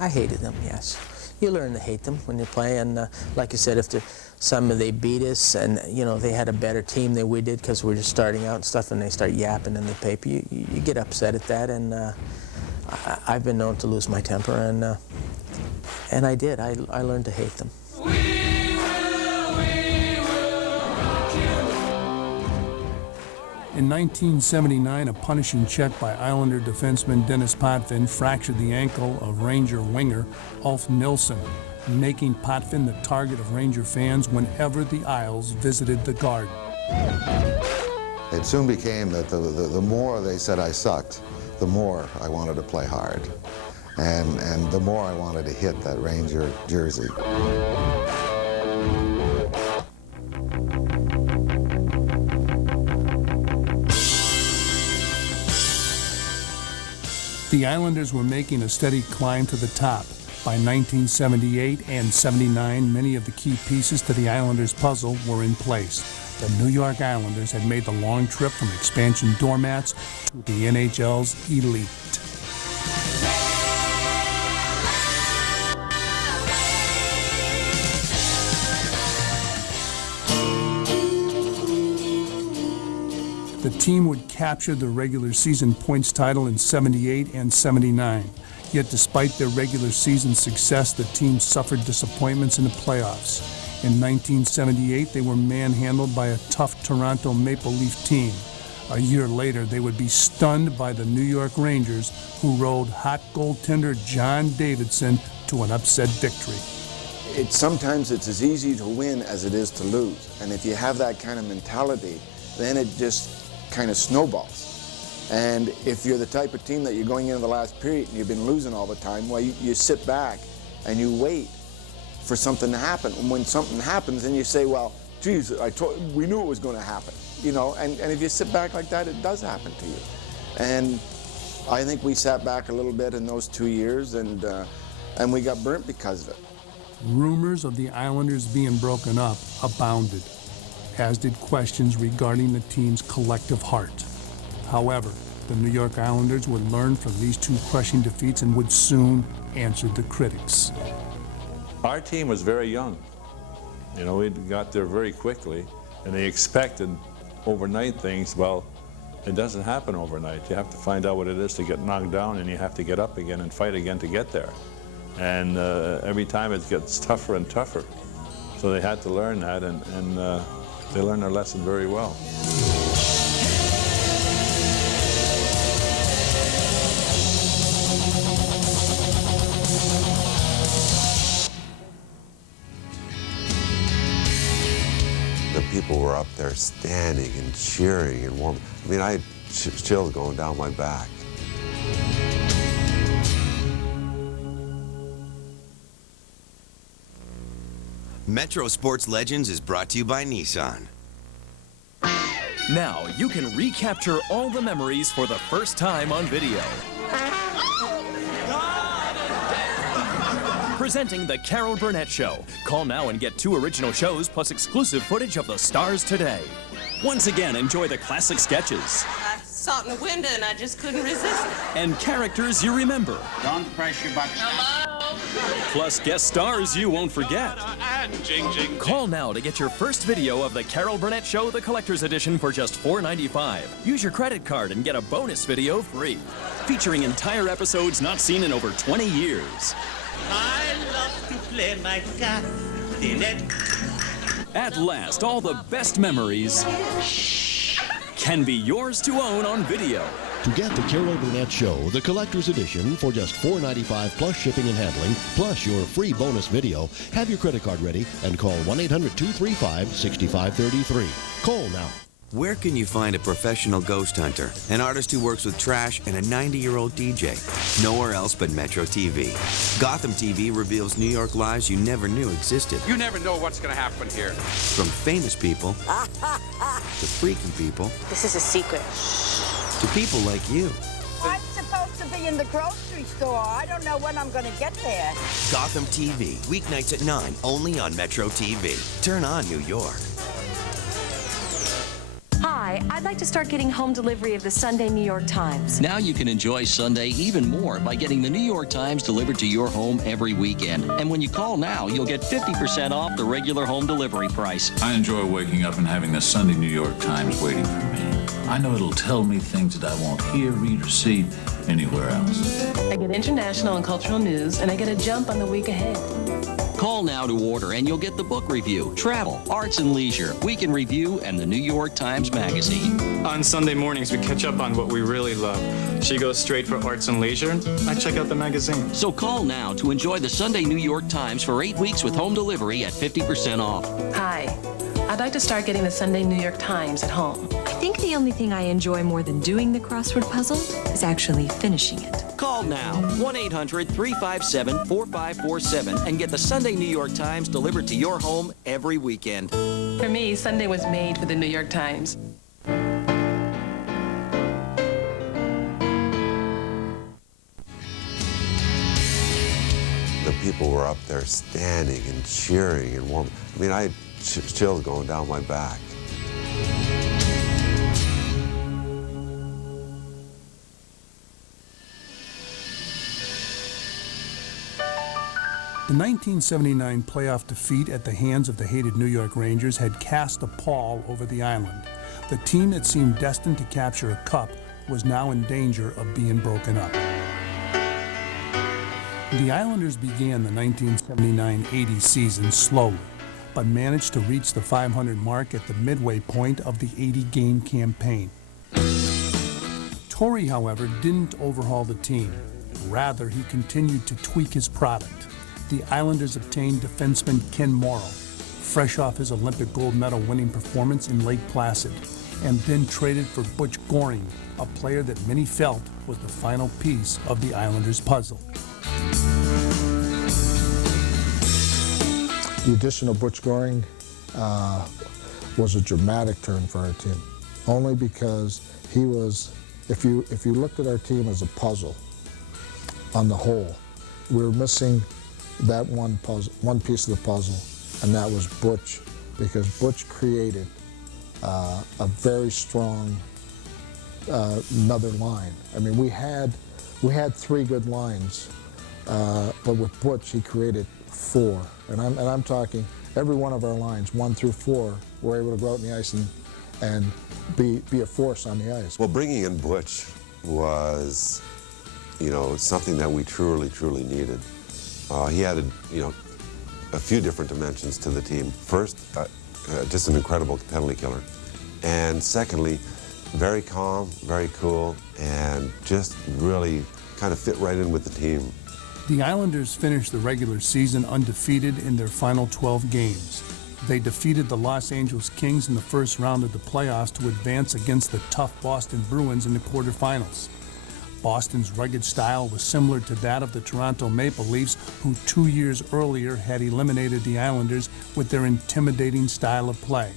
I hated them, yes. You learn to hate them when you play, and like you said, if they beat us and they had a better team than we did because we're just starting out and stuff, and they start yapping in the paper, you get upset at that, and I've been known to lose my temper, and I did. I learned to hate them. In 1979, a punishing check by Islander defenseman Dennis Potvin fractured the ankle of Ranger winger Ulf Nilsson, making Potvin the target of Ranger fans whenever the Isles visited the Garden. It soon became that the more they said I sucked, the more I wanted to play hard. And the more I wanted to hit that Ranger jersey. The Islanders were making a steady climb to the top. By 1978 and 79, many of the key pieces to the Islanders' puzzle were in place. The New York Islanders had made the long trip from expansion doormats to the NHL's elite. The team would capture the regular season points title in 78 and 79. Yet despite their regular season success, the team suffered disappointments in the playoffs. In 1978, they were manhandled by a tough Toronto Maple Leaf team. A year later, they would be stunned by the New York Rangers, who rode hot goaltender John Davidson to an upset victory. Sometimes it's as easy to win as it is to lose. And if you have that kind of mentality, then it just kind of snowballs. And if you're the type of team that you're going into the last period and you've been losing all the time, well, you sit back and you wait for something to happen. And when something happens, then you say, well, geez, we knew it was going to happen. You know, and if you sit back like that, it does happen to you. And I think we sat back a little bit in those 2 years, and we got burnt because of it. Rumors of the Islanders being broken up abounded, as did questions regarding the team's collective heart. However, the New York Islanders would learn from these two crushing defeats and would soon answer the critics. Our team was very young. You know, we got there very quickly, and they expected overnight things. Well, it doesn't happen overnight. You have to find out what it is to get knocked down, and you have to get up again and fight again to get there. And every time it gets tougher and tougher. So they had to learn that, and they learned their lesson very well. The people were up there standing and cheering and warm. I mean, I had chills going down my back. Metro Sports Legends is brought to you by Nissan. Now you can recapture all the memories for the first time on video. Presenting The Carol Burnett Show. Call now and get 2 original shows plus exclusive footage of the stars today. Once again, enjoy the classic sketches. I saw it in the window and I just couldn't resist it. And characters you remember. Don't press your buttons. Plus guest stars you won't forget. Call now to get your first video of The Carol Burnett Show, the Collector's Edition, for just $4.95. Use your credit card and get a bonus video free. Featuring entire episodes not seen in over 20 years. I love to play my cabinet. At last, all the best memories can be yours to own on video. To get The Carol Burnett Show, the Collector's Edition, for just $4.95 plus shipping and handling, plus your free bonus video, have your credit card ready and call 1-800-235-6533. Call now. Where can you find a professional ghost hunter, an artist who works with trash, and a 90-year-old DJ? Nowhere else but Metro TV. Gotham TV reveals New York lives you never knew existed. You never know what's going to happen here. From famous people to freaky people. This is a secret. To people like you. I'm supposed to be in the grocery store. I don't know when I'm going to get there. Gotham TV, weeknights at 9, only on Metro TV. Turn on New York. Hi, I'd like to start getting home delivery of the Sunday New York Times. Now you can enjoy Sunday even more by getting the New York Times delivered to your home every weekend. And when you call now, you'll get 50% off the regular home delivery price. I enjoy waking up and having the Sunday New York Times waiting for me. I know it'll tell me things that I won't hear, read, or see anywhere else. I get international and cultural news, and I get a jump on the week ahead. Call now to order and you'll get the book review, travel, arts and leisure, week in review, and the New York Times Magazine. On Sunday mornings, we catch up on what we really love. She goes straight for arts and leisure. I check out the magazine. So call now to enjoy the Sunday New York Times for 8 weeks with home delivery at 50% off. Hi. I'd like to start getting the Sunday New York Times at home. I think the only thing I enjoy more than doing the crossword puzzle is actually finishing it. Call now, 1-800-357-4547, and get the Sunday New York Times delivered to your home every weekend. For me, Sunday was made for the New York Times. The people were up there standing and cheering and warm. I mean, I had chills going down my back. The 1979 playoff defeat at the hands of the hated New York Rangers had cast a pall over the island. The team that seemed destined to capture a cup was now in danger of being broken up. The Islanders began the 1979-80 season slowly, but managed to reach the 500 mark at the midway point of the 80-game campaign. Torrey, however, didn't overhaul the team. Rather, he continued to tweak his product. The Islanders obtained defenseman Ken Morrow, fresh off his Olympic gold medal winning performance in Lake Placid, and then traded for Butch Goring, a player that many felt was the final piece of the Islanders' puzzle. The addition of Butch Goring was a dramatic turn for our team, only because he was, if you looked at our team as a puzzle on the whole, we were missing that one piece of the puzzle, and that was Butch, because Butch created a very strong another line. I mean, we had 3 good lines, but with Butch he created 4, and I'm talking every one of our lines, 1 through 4, were able to go out on the ice and be a force on the ice. Well, bringing in Butch was, something that we truly needed. He added, a few different dimensions to the team. First, just an incredible penalty killer. And secondly, very calm, very cool, and just really kind of fit right in with the team. The Islanders finished the regular season undefeated in their final 12 games. They defeated the Los Angeles Kings in the first round of the playoffs to advance against the tough Boston Bruins in the quarterfinals. Boston's rugged style was similar to that of the Toronto Maple Leafs, who 2 years earlier had eliminated the Islanders with their intimidating style of play.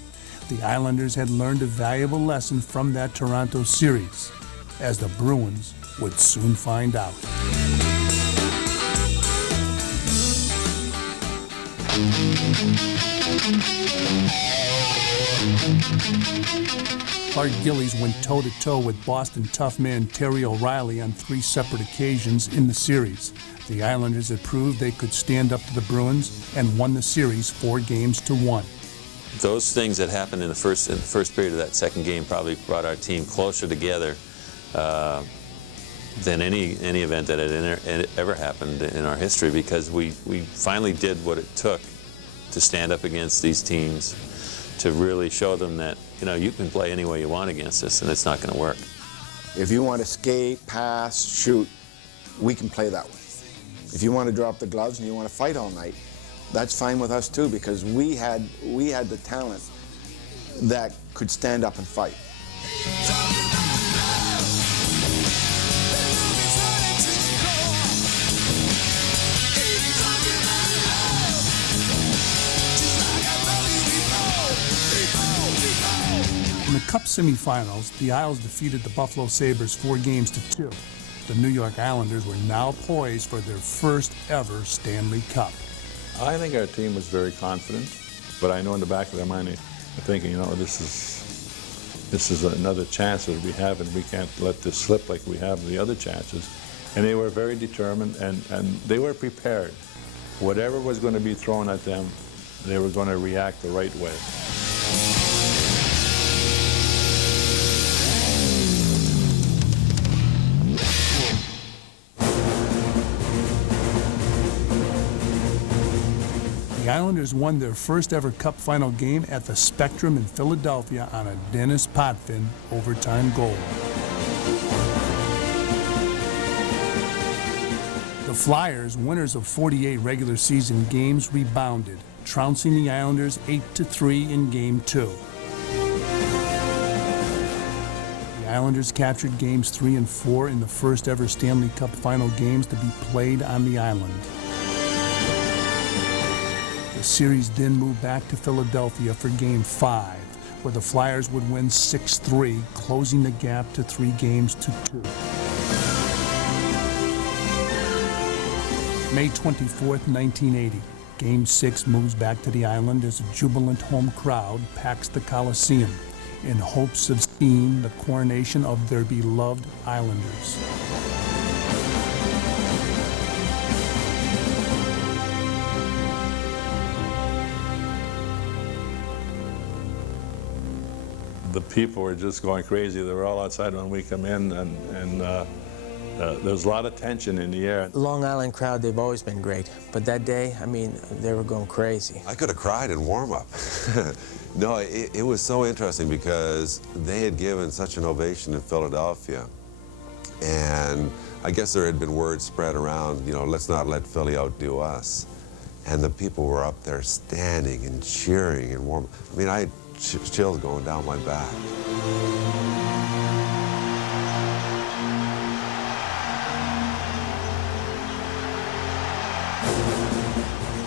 The Islanders had learned a valuable lesson from that Toronto series, as the Bruins would soon find out. Clark Gillies went toe-to-toe with Boston tough man Terry O'Reilly on 3 separate occasions in the series. The Islanders had proved they could stand up to the Bruins and won the series 4-1. Those things that happened in the first period of that second game probably brought our team closer together than any event that had ever happened in our history, because we finally did what it took to stand up against these teams, to really show them that, you can play any way you want against us and it's not going to work. If you want to skate, pass, shoot, we can play that way. If you want to drop the gloves and you want to fight all night, that's fine with us too, because we had the talent that could stand up and fight. In the Cup semifinals, the Isles defeated the Buffalo Sabres 4-2. The New York Islanders were now poised for their first ever Stanley Cup. I think our team was very confident, but I know in the back of their mind they're thinking, this is another chance that we have, and we can't let this slip like we have the other chances. And they were very determined, and they were prepared. Whatever was going to be thrown at them, they were going to react the right way. The Islanders won their first ever Cup final game at the Spectrum in Philadelphia on a Dennis Potvin overtime goal. The Flyers, winners of 48 regular season games, rebounded, trouncing the Islanders 8-3 in Game 2. The Islanders captured Games 3 and 4 in the first ever Stanley Cup final games to be played on the island. The series then moved back to Philadelphia for Game 5, where the Flyers would win 6-3, closing the gap to 3 games to 2. May 24th, 1980, Game 6 moves back to the island as a jubilant home crowd packs the Coliseum in hopes of seeing the coronation of their beloved Islanders. The people were just going crazy. They were all outside when we come in, and there's a lot of tension in the air. Long Island crowd, they've always been great. But that day, I mean, they were going crazy. I could have cried in warm-up. No, it was so interesting because they had given such an ovation in Philadelphia. And I guess there had been word spread around, you know, let's not let Philly outdo us. And the people were up there standing and cheering and warm. I mean, I had chills going down my back.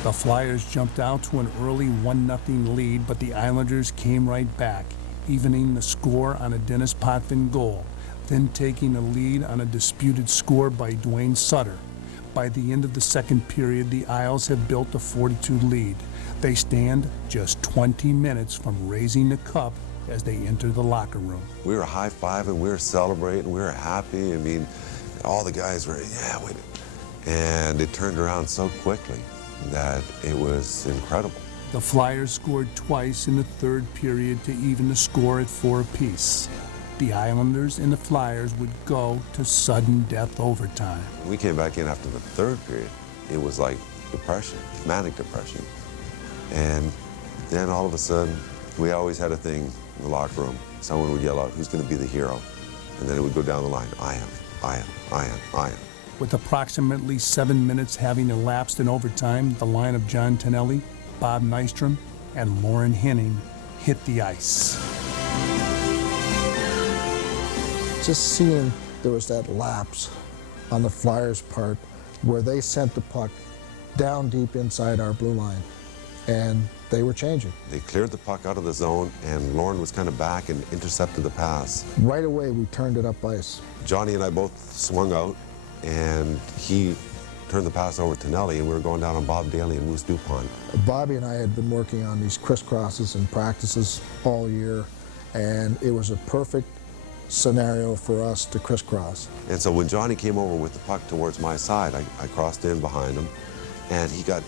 The Flyers jumped out to an early 1-0 lead, but the Islanders came right back, evening the score on a Dennis Potvin goal, then taking a lead on a disputed score by Dwayne Sutter. By the end of the second period, the Isles have built a 4-2 lead. They stand just 20 minutes from raising the cup as they enter the locker room. We were high-fiving, we were celebrating, we were happy. I mean, all the guys were, yeah, wait. And it turned around so quickly that it was incredible. The Flyers scored twice in the third period to even the score at 4 apiece. The Islanders and the Flyers would go to sudden death overtime. When we came back in after the third period, it was like depression, manic depression. And then all of a sudden, we always had a thing in the locker room. Someone would yell out, who's going to be the hero? And then it would go down the line, I am, I am, I am, I am. With approximately 7 minutes having elapsed in overtime, the line of John Tonelli, Bob Nystrom, and Lauren Henning hit the ice. Just seeing there was that lapse on the Flyers' part where they sent the puck down deep inside our blue line, and they were changing. They cleared the puck out of the zone, and Lauren was kind of back and intercepted the pass. Right away, we turned it up ice. Johnny and I both swung out, and he turned the pass over to Nelly, and we were going down on Bob Daly and Moose Dupont. Bobby and I had been working on these crisscrosses and practices all year, and it was a perfect scenario for us to crisscross. And so when Johnny came over with the puck towards my side, I crossed in behind him, and he got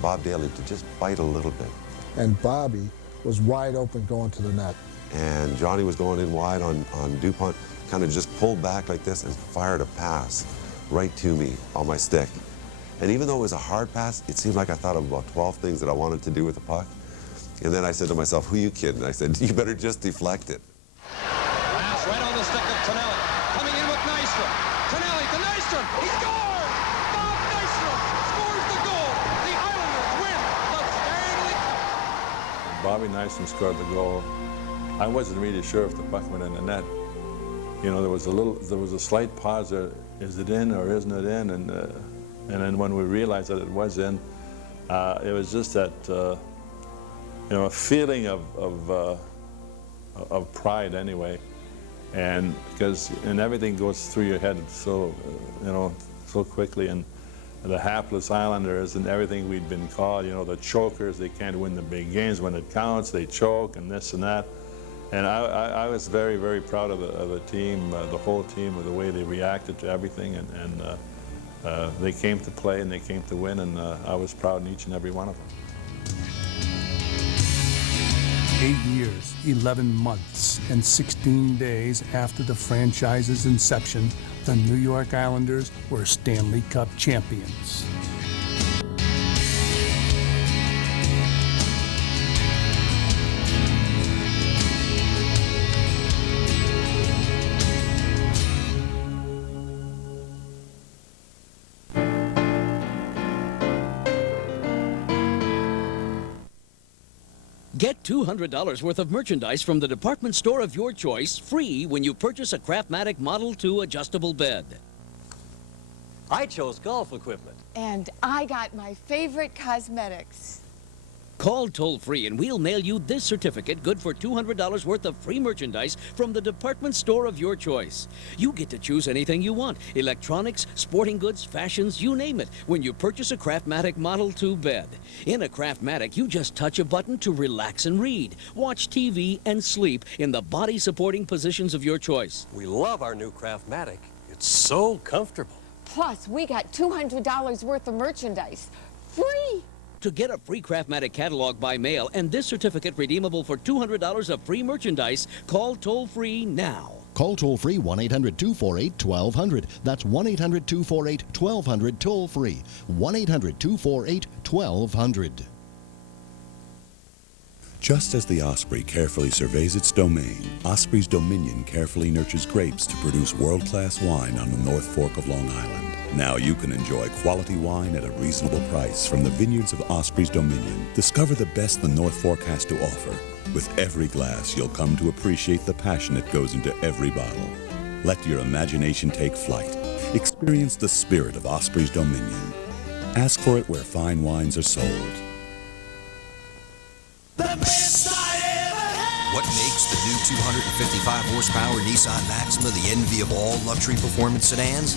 Bob Daly to just bite a little bit. And Bobby was wide open going to the net. And Johnny was going in wide on Dupont, kind of just pulled back like this and fired a pass right to me on my stick. And even though it was a hard pass, it seemed like I thought of about 12 things that I wanted to do with the puck. And then I said to myself, who you kidding? I said, you better just deflect it. Pass right on the stick of Tonelli. Coming in with Nystrom. Tonelli to Nystrom. He scores! Bob Nystrom scores the goal. The Islanders win the Stanley Cup. Bobby Nystrom scored the goal. I wasn't really sure if the puck went in the net. You know, there was a slight pause there. Is it in or isn't it in? And then when we realized that it was in, it was just that, you know, a feeling of pride anyway. And everything goes through your head so, you know, so quickly. And the hapless Islanders and everything we'd been called, you know, the chokers, they can't win the big games when it counts, they choke and this and that. And I was very, very proud of the team, the whole team, of the way they reacted to everything. And they came to play and they came to win, and I was proud in each and every one of them. 8 years, 11 months, and 16 days after the franchise's inception, the New York Islanders were Stanley Cup champions. Get $200 worth of merchandise from the department store of your choice free when you purchase a Craftmatic Model 2 adjustable bed. I chose golf equipment. And I got my favorite cosmetics. Call toll-free and we'll mail you this certificate good for $200 worth of free merchandise from the department store of your choice. You get to choose anything you want. Electronics, sporting goods, fashions, you name it, when you purchase a Craftmatic Model 2 bed. In a Craftmatic, you just touch a button to relax and read, watch TV, and sleep in the body-supporting positions of your choice. We love our new Craftmatic. It's so comfortable. Plus, we got $200 worth of merchandise. Free! To get a free Craftmatic catalog by mail and this certificate redeemable for $200 of free merchandise, call toll-free now. Call toll-free 1-800-248-1200. That's 1-800-248-1200 toll-free. 1-800-248-1200. Just as the osprey carefully surveys its domain, Osprey's Dominion carefully nurtures grapes to produce world-class wine on the North Fork of Long Island. Now you can enjoy quality wine at a reasonable price from the vineyards of Osprey's Dominion. Discover the best the North Fork has to offer. With every glass, you'll come to appreciate the passion that goes into every bottle. Let your imagination take flight. Experience the spirit of Osprey's Dominion. Ask for it where fine wines are sold. What makes the new 255 horsepower Nissan Maxima the envy of all luxury performance sedans?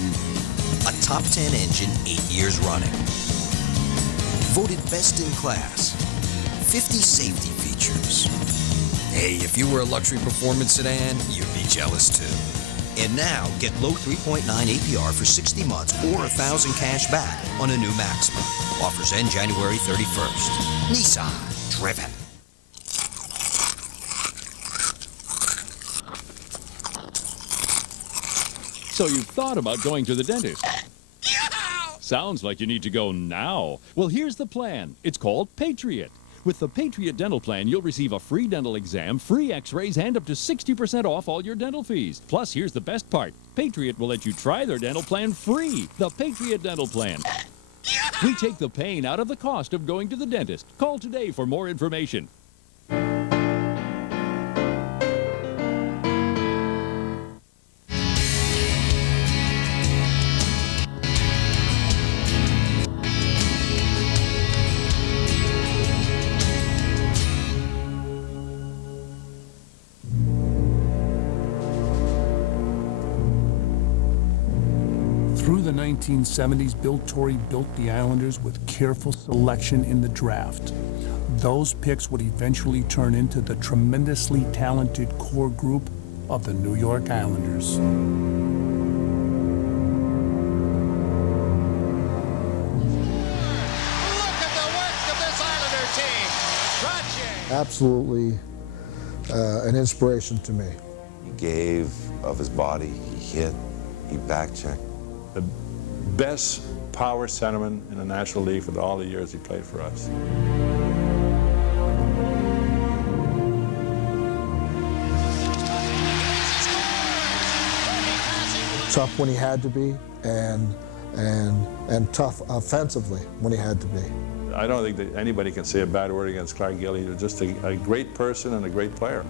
A top 10 engine 8 years running. Voted best in class. 50 safety features. Hey, if you were a luxury performance sedan, you'd be jealous too. And now, get low 3.9 APR for 60 months or $1,000 cash back on a new Maxima. Offers end January 31st. Nissan. Driven. So you've thought about going to the dentist. Sounds like you need to go now. Well, here's the plan. It's called Patriot. With the Patriot Dental Plan, you'll receive a free dental exam, free x-rays, and up to 60% off all your dental fees. Plus, here's the best part. Patriot will let you try their dental plan free. The Patriot Dental Plan. We take the pain out of the cost of going to the dentist. Call today for more information. Through the 1970s, Bill Torrey built the Islanders with careful selection in the draft. Those picks would eventually turn into the tremendously talented core group of the New York Islanders. Absolutely an inspiration to me. He gave of his body, he hit, he back-checked. The best power centerman in the National League for all the years he played for us. Tough when he had to be, and tough offensively when he had to be. I don't think that anybody can say a bad word against Clark Gilly. He was just a great person and a great player.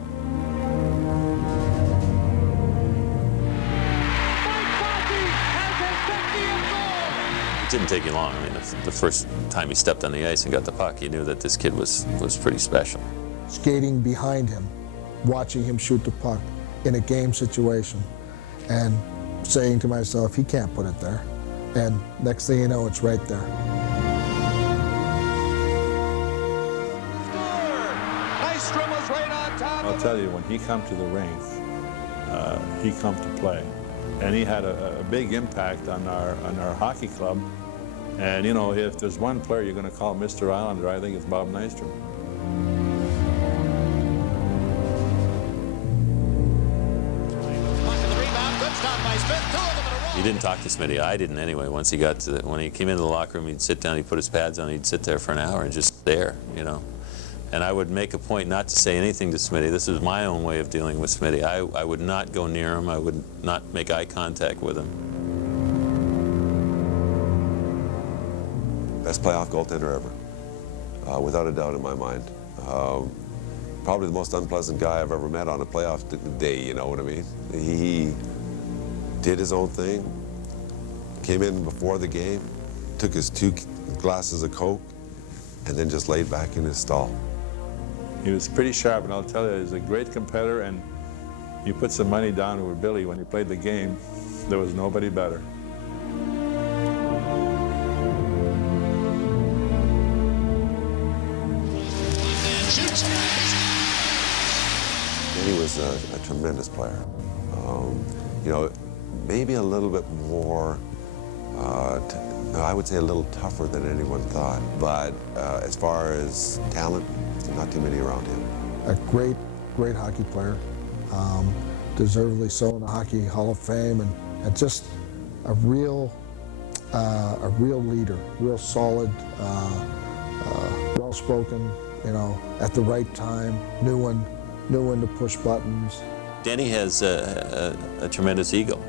It didn't take you long. I mean, the first time he stepped on the ice and got the puck, you knew that this kid was pretty special. Skating behind him, watching him shoot the puck in a game situation, and saying to myself, he can't put it there. And next thing you know, it's right there. I'll tell you, when he come to the rink, he come to play. And he had a big impact on our hockey club. And, you know, if there's one player you're going to call Mr. Islander, I think it's Bob Nystrom. He didn't talk to Smitty. I didn't anyway. Once he got to when he came into the locker room, he'd sit down, he'd put his pads on, he'd sit there for an hour and just stare, you know. And I would make a point not to say anything to Smitty. This was my own way of dealing with Smitty. I would not go near him. I would not make eye contact with him. Best playoff goaltender ever, without a doubt in my mind. probably the most unpleasant guy I've ever met on a playoff day, you know what I mean? He did his own thing, came in before the game, took his 2 glasses of Coke, and then just laid back in his stall. He was pretty sharp, and I'll tell you, he's a great competitor, and you put some money down with Billy when he played the game, there was nobody better. He was a tremendous player. You know, maybe a little bit more, I would say a little tougher than anyone thought, but as far as talent, not too many around him. A great hockey player, deservedly so in the Hockey Hall of Fame, and just a real leader, real solid, well-spoken, you know, at the right time, knew when to push buttons. Denny has a tremendous ego.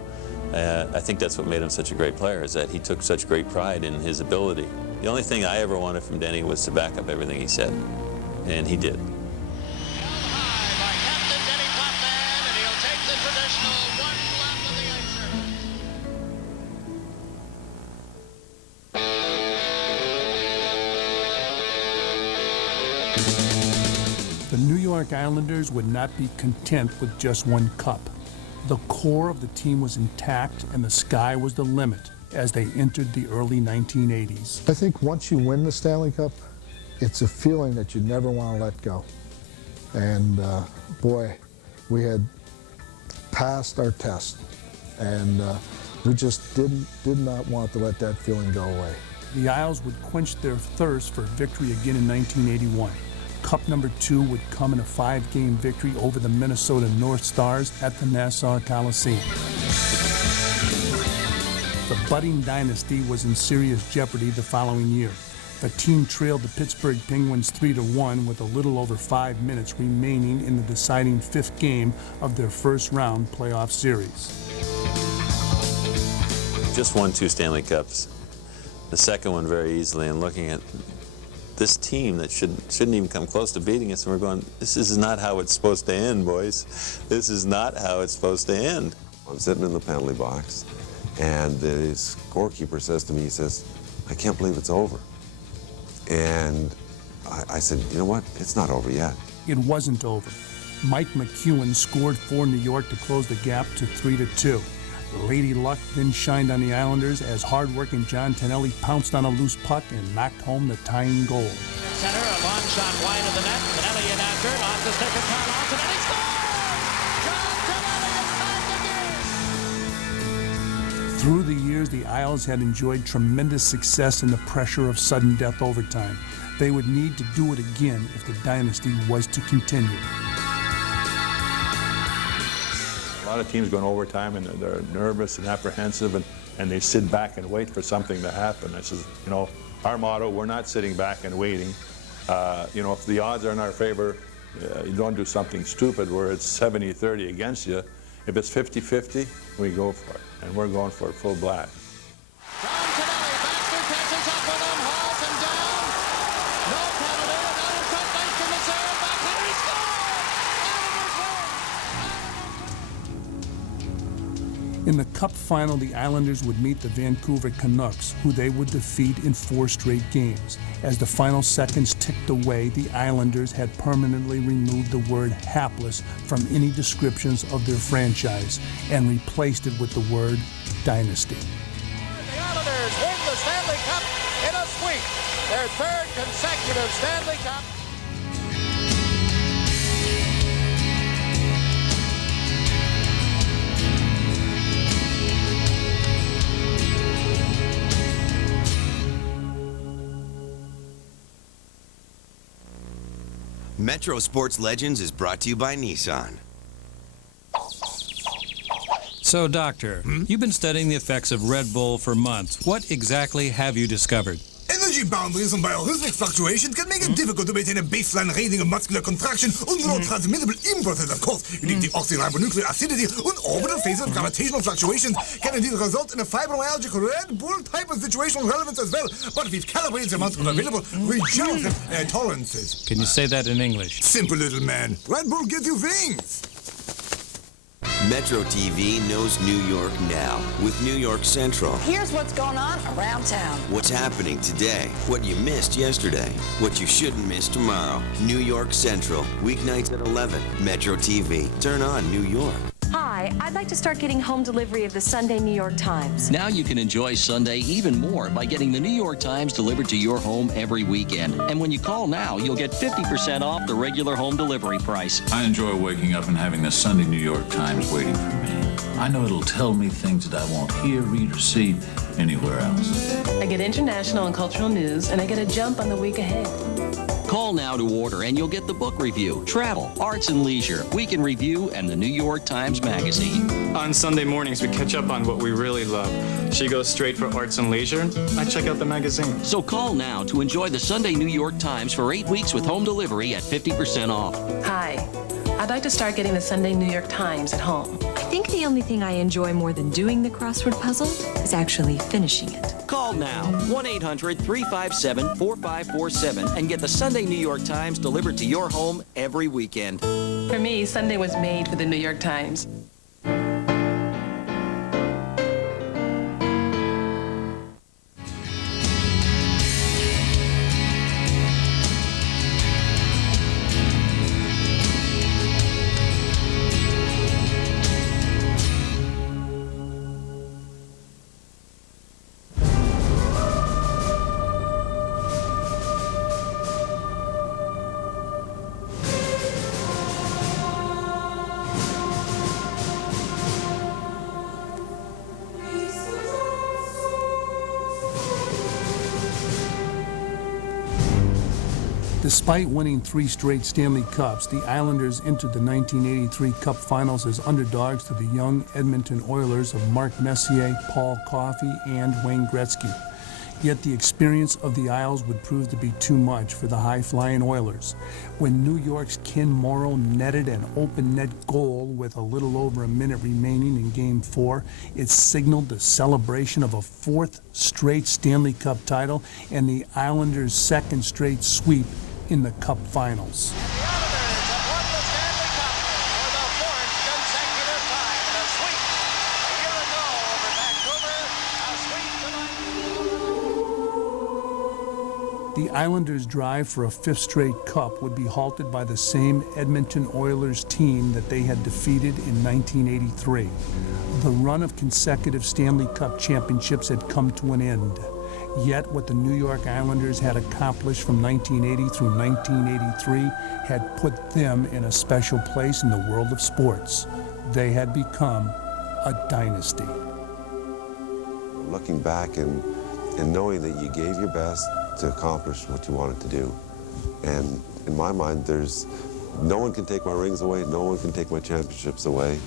I think that's what made him such a great player, is that he took such great pride in his ability. The only thing I ever wanted from Denny was to back up everything he said, and he did. The New York Islanders would not be content with just 1 cup. The core of the team was intact, and the sky was the limit as they entered the early 1980s. I think once you win the Stanley Cup, it's a feeling that you never want to let go. And boy, we had passed our test, and we just did not want to let that feeling go away. The Isles would quench their thirst for victory again in 1981. Cup number 2 would come in a 5-game victory over the Minnesota North Stars at the Nassau Coliseum. The budding dynasty was in serious jeopardy the following year. The team trailed the Pittsburgh Penguins 3-1 with a little over 5 minutes remaining in the deciding 5th game of their first-round playoff series. Just won 2 Stanley Cups. The second one very easily, and looking at this team that shouldn't even come close to beating us, and we're going, this is not how it's supposed to end, boys. This is not how it's supposed to end. I'm sitting in the penalty box, and the scorekeeper says to me, he says, I can't believe it's over. And I said, you know what, it's not over yet. It wasn't over. Mike McEwen scored for New York to close the gap to 3-2. Lady Luck then shined on the Islanders as hard-working John Tonelli pounced on a loose puck and knocked home the tying goal. Center, a long shot wide of the net. Tonelli in after, off the stick of Karloff, and then he scores! John Tonelli has tied the game! Through the years, the Isles had enjoyed tremendous success in the pressure of sudden death overtime. They would need to do it again if the dynasty was to continue. A lot of teams go in overtime, and they're nervous and apprehensive, and they sit back and wait for something to happen. I says, you know, our motto, we're not sitting back and waiting. You know, if the odds are in our favor, you don't do something stupid where it's 70-30 against you. If it's 50-50, we go for it, and we're going for it full blast. In the Cup final, the Islanders would meet the Vancouver Canucks, who they would defeat in 4 straight games. As the final seconds ticked away, the Islanders had permanently removed the word hapless from any descriptions of their franchise and replaced it with the word dynasty. The Islanders win the Stanley Cup in a sweep, their 3rd consecutive Stanley Cup. Metro Sports Legends is brought to you by Nissan. So, Doctor, you've been studying the effects of Red Bull for months. What exactly have you discovered? Energy boundaries and biorhythmic fluctuations can make it difficult to maintain a baseline rating of muscular contraction and neurotransmittable impulses. Of course, unique the oxyribonucleic acidity and orbital phases of gravitational fluctuations can indeed result in a fibromyalgic Red Bull type of situational relevance as well. But we've calibrated the amount of available regenerative tolerances. Can you say that in English? Simple, little man. Red Bull gives you wings. Metro TV knows New York now with New York Central. Here's what's going on around town. What's happening today, what you missed yesterday, what you shouldn't miss tomorrow. New York Central, weeknights at 11. Metro TV. Turn on New York. Hi, I'd like to start getting home delivery of the Sunday New York Times. Now you can enjoy Sunday even more by getting the New York Times delivered to your home every weekend. And when you call now, you'll get 50% off the regular home delivery price. I enjoy waking up and having the Sunday New York Times waiting for me. I know it'll tell me things that I won't hear, read, or see anywhere else. I get international and cultural news, and I get a jump on the week ahead. Call now to order, and you'll get the book review, travel, arts and leisure, week in review, and the New York Times Magazine. On Sunday mornings, we catch up on what we really love. She goes straight for arts and leisure. I check out the magazine. So call now to enjoy the Sunday New York Times for 8 weeks with home delivery at 50% off. Hi, I'd like to start getting the Sunday New York Times at home. I think the only thing I enjoy more than doing the crossword puzzle is actually finishing it. Call now, 1-800-357-4547, and get the Sunday New York Times delivered to your home every weekend. For me, Sunday was made for the New York Times. Despite winning 3 straight Stanley Cups, the Islanders entered the 1983 Cup Finals as underdogs to the young Edmonton Oilers of Mark Messier, Paul Coffey, and Wayne Gretzky. Yet the experience of the Isles would prove to be too much for the high-flying Oilers. When New York's Ken Morrow netted an open net goal with a little over a minute remaining in Game 4, it signaled the celebration of a 4th straight Stanley Cup title and the Islanders' 2nd straight sweep in the Cup Finals. The Islanders' drive for a 5th straight cup would be halted by the same Edmonton Oilers team that they had defeated in 1983. The run of consecutive Stanley Cup championships had come to an end. Yet what the New York Islanders had accomplished from 1980 through 1983 had put them in a special place in the world of sports. They had become a dynasty. Looking back and knowing that you gave your best to accomplish what you wanted to do. And in my mind, no one can take my rings away, no one can take my championships away,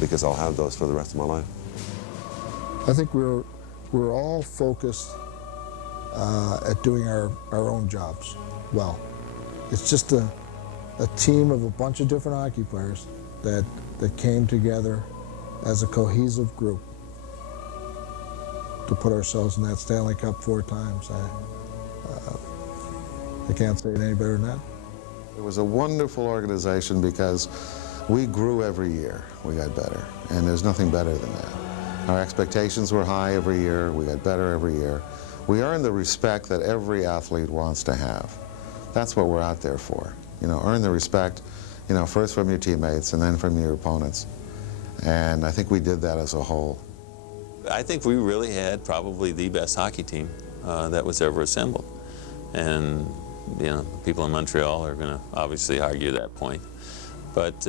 because I'll have those for the rest of my life. I think we're all focused at doing our own jobs well. It's just a team of a bunch of different hockey players that came together as a cohesive group to put ourselves in that Stanley Cup 4 times. I can't say it any better than that. It was a wonderful organization because we grew every year. We got better, and there's nothing better than that. Our expectations were high every year. We got better every year. We earned the respect that every athlete wants to have. That's what we're out there for. Earn the respect, first from your teammates and then from your opponents. And I think we did that as a whole. I think we really had probably the best hockey team that was ever assembled. And, people in Montreal are going to obviously argue that point. But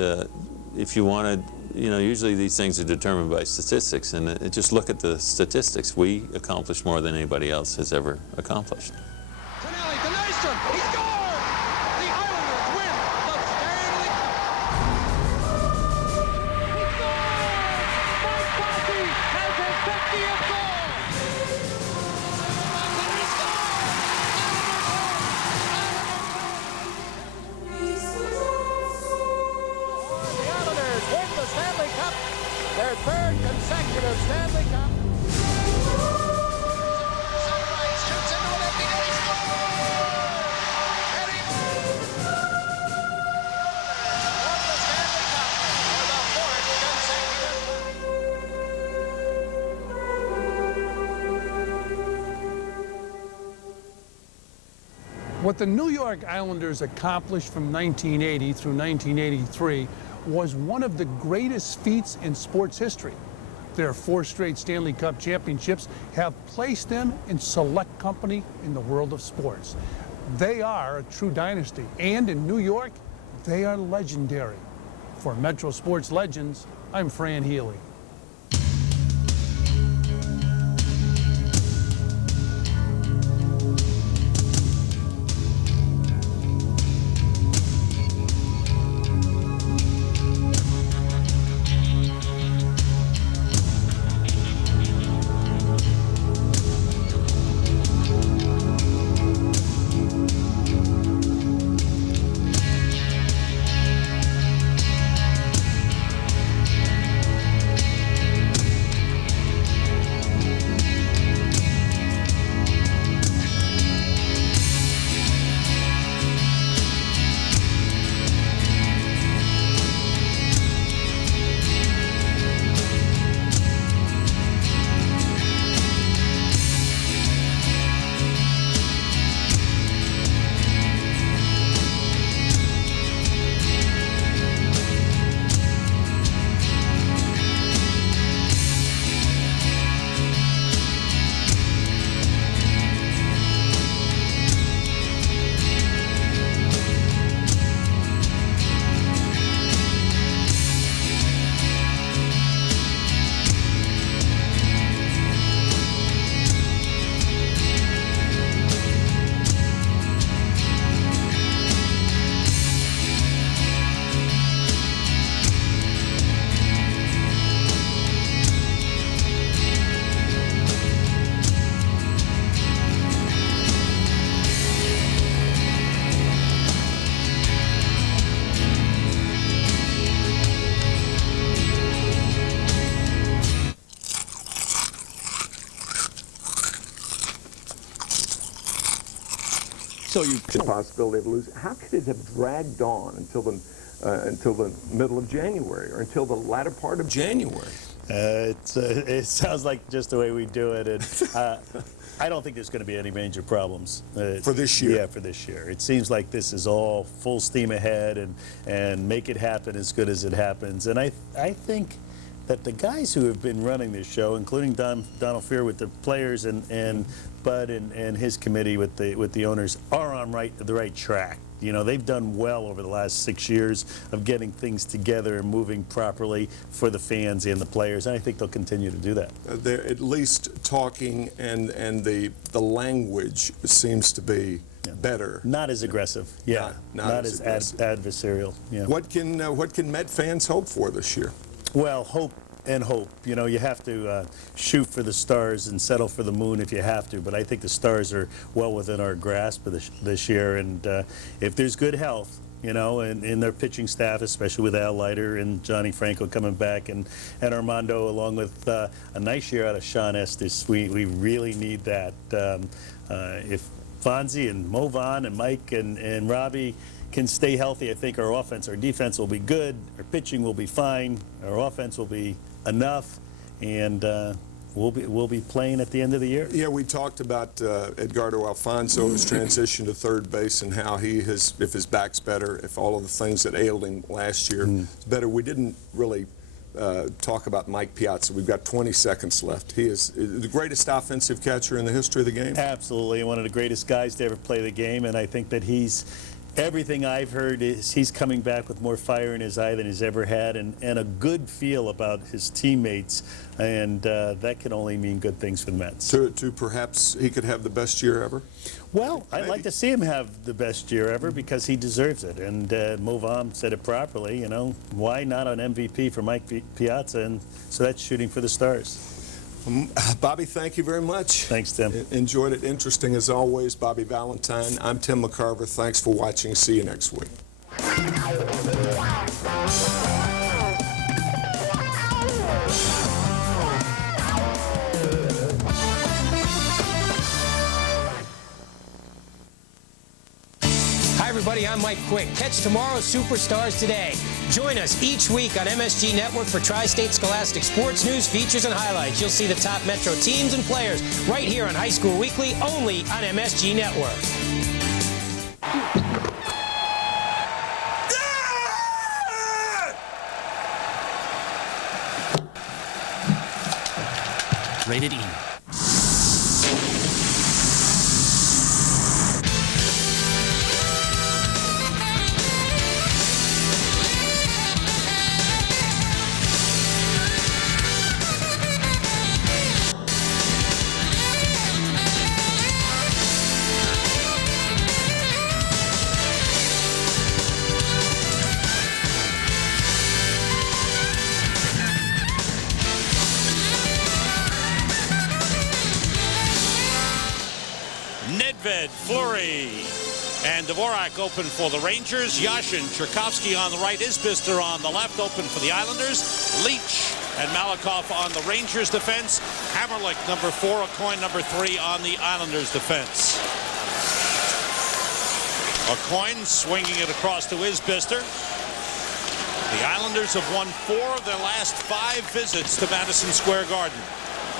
if you wanted, usually these things are determined by statistics, and just look at the statistics. We accomplished more than anybody else has ever accomplished. Tonelli to Nystrom. He scored! The Islanders win the Stanley Cup. He scored! Mike Bossy has his 50th goal. And he scores! What the New York Islanders accomplished from 1980 through 1983 was one of the greatest feats in sports history. Their 4 straight Stanley Cup championships have placed them in select company in the world of sports. They are a true dynasty, and in New York, they are legendary. For Metro Sports Legends, I'm Fran Healy. So you the possibility of losing. How could it have dragged on until the middle of January or until the latter part of January? It sounds like just the way we do it. And I don't think there's going to be any major problems for this year. Yeah, for this year. It seems like this is all full steam ahead and make it happen as good as it happens. And I think that the guys who have been running this show, including Donald Fehr with the players and Bud and his committee with the owners, are on the right track. You know, they've done well over the last 6 years of getting things together and moving properly for the fans and the players, and I think they'll continue to do that. They're at least talking, and the language seems to be better. Not as aggressive. Yeah, not as adversarial. Yeah. What can Met fans hope for this year? Well, hope and hope. You know, you have to shoot for the stars and settle for the moon if you have to, but I think the stars are well within our grasp this year, and if there's good health, you know, and in their pitching staff, especially with Al Leiter and Johnny Franco coming back, and Armando, along with a nice year out of Sean Estes, we really need that. If Fonzie and Mo Vaughn and Mike and Robbie can stay healthy, I think our defense will be good, our pitching will be fine, our offense will be enough, and we'll be playing at the end of the year. Yeah, we talked about Edgardo Alfonso, his transition to third base, and how if his back's better, if all of the things that ailed him last year is better. We didn't really talk about Mike Piazza. We've got 20 seconds left. He is the greatest offensive catcher in the history of the game. Absolutely, one of the greatest guys to ever play the game, and I think that everything I've heard is he's coming back with more fire in his eye than he's ever had, and a good feel about his teammates, and that can only mean good things for the Mets. To perhaps he could have the best year ever? Well, I'd like to see him have the best year ever because he deserves it, and Mo Vaughn said it properly, you know, why not an MVP for Mike Piazza, and so that's shooting for the stars. Bobby, thank you very much. Thanks, Tim. Enjoyed it. Interesting as always. Bobby Valentine. I'm Tim McCarver. Thanks for watching. See you next week. Hi, everybody. I'm Mike Quick. Catch tomorrow's Superstars today. Join us each week on MSG Network for Tri-State Scholastic sports news, features, and highlights. You'll see the top Metro teams and players right here on High School Weekly, only on MSG Network. rated E. Nedved, Fleury, and Dvorak open for the Rangers. Yashin, Tchaikovsky on the right, Isbister on the left, open for the Islanders. Leach and Malakoff on the Rangers defense. Hammerlick, number 4, Aucoin, number 3 on the Islanders defense. Aucoin swinging it across to Isbister. The Islanders have won 4 of their last 5 visits to Madison Square Garden.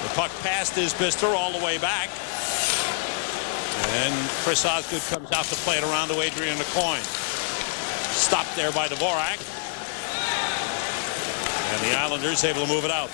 The puck past Isbister all the way back. And Chris Osgood comes out to play it around to Adrian Aucoin. Stopped there by Dvorak. And the Islanders able to move it out.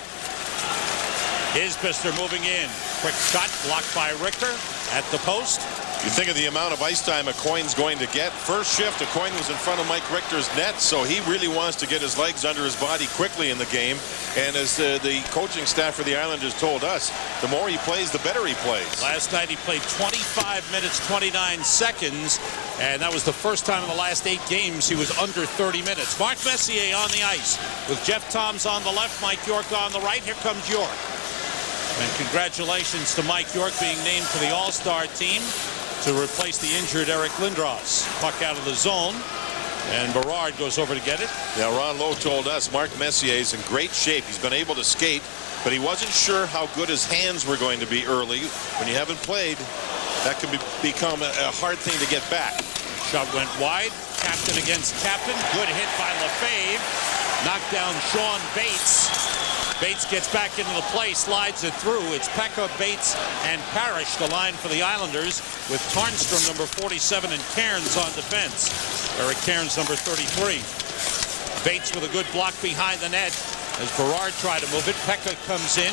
Isbister moving in. Quick shot blocked by Richter at the post. You think of the amount of ice time Aucoin's going to get. First shift, Aucoin was in front of Mike Richter's net, so he really wants to get his legs under his body quickly in the game. And as the coaching staff for the Islanders told us, the more he plays, the better he plays. Last night he played 25 minutes, 29 seconds, and that was the first time in the last 8 games he was under 30 minutes. Mark Messier on the ice with Jeff Toms on the left, Mike York on the right. Here comes York. And congratulations to Mike York being named to the All-Star team to replace the injured Eric Lindros. Puck out of the zone, and Berard goes over to get it. Now, Ron Lowe told us Mark Messier is in great shape. He's been able to skate, but he wasn't sure how good his hands were going to be early. When you haven't played, that can become a hard thing to get back. Shot went wide. Captain against captain. Good hit by Lefebvre. Knocked down Sean Bates. Bates gets back into the play, slides it through. It's Pekka, Bates, and Parrish, the line for the Islanders, with Tarnstrom, number 47, and Cairns on defense. Eric Cairns, number 33. Bates with a good block behind the net as Berard tried to move it. Pekka comes in.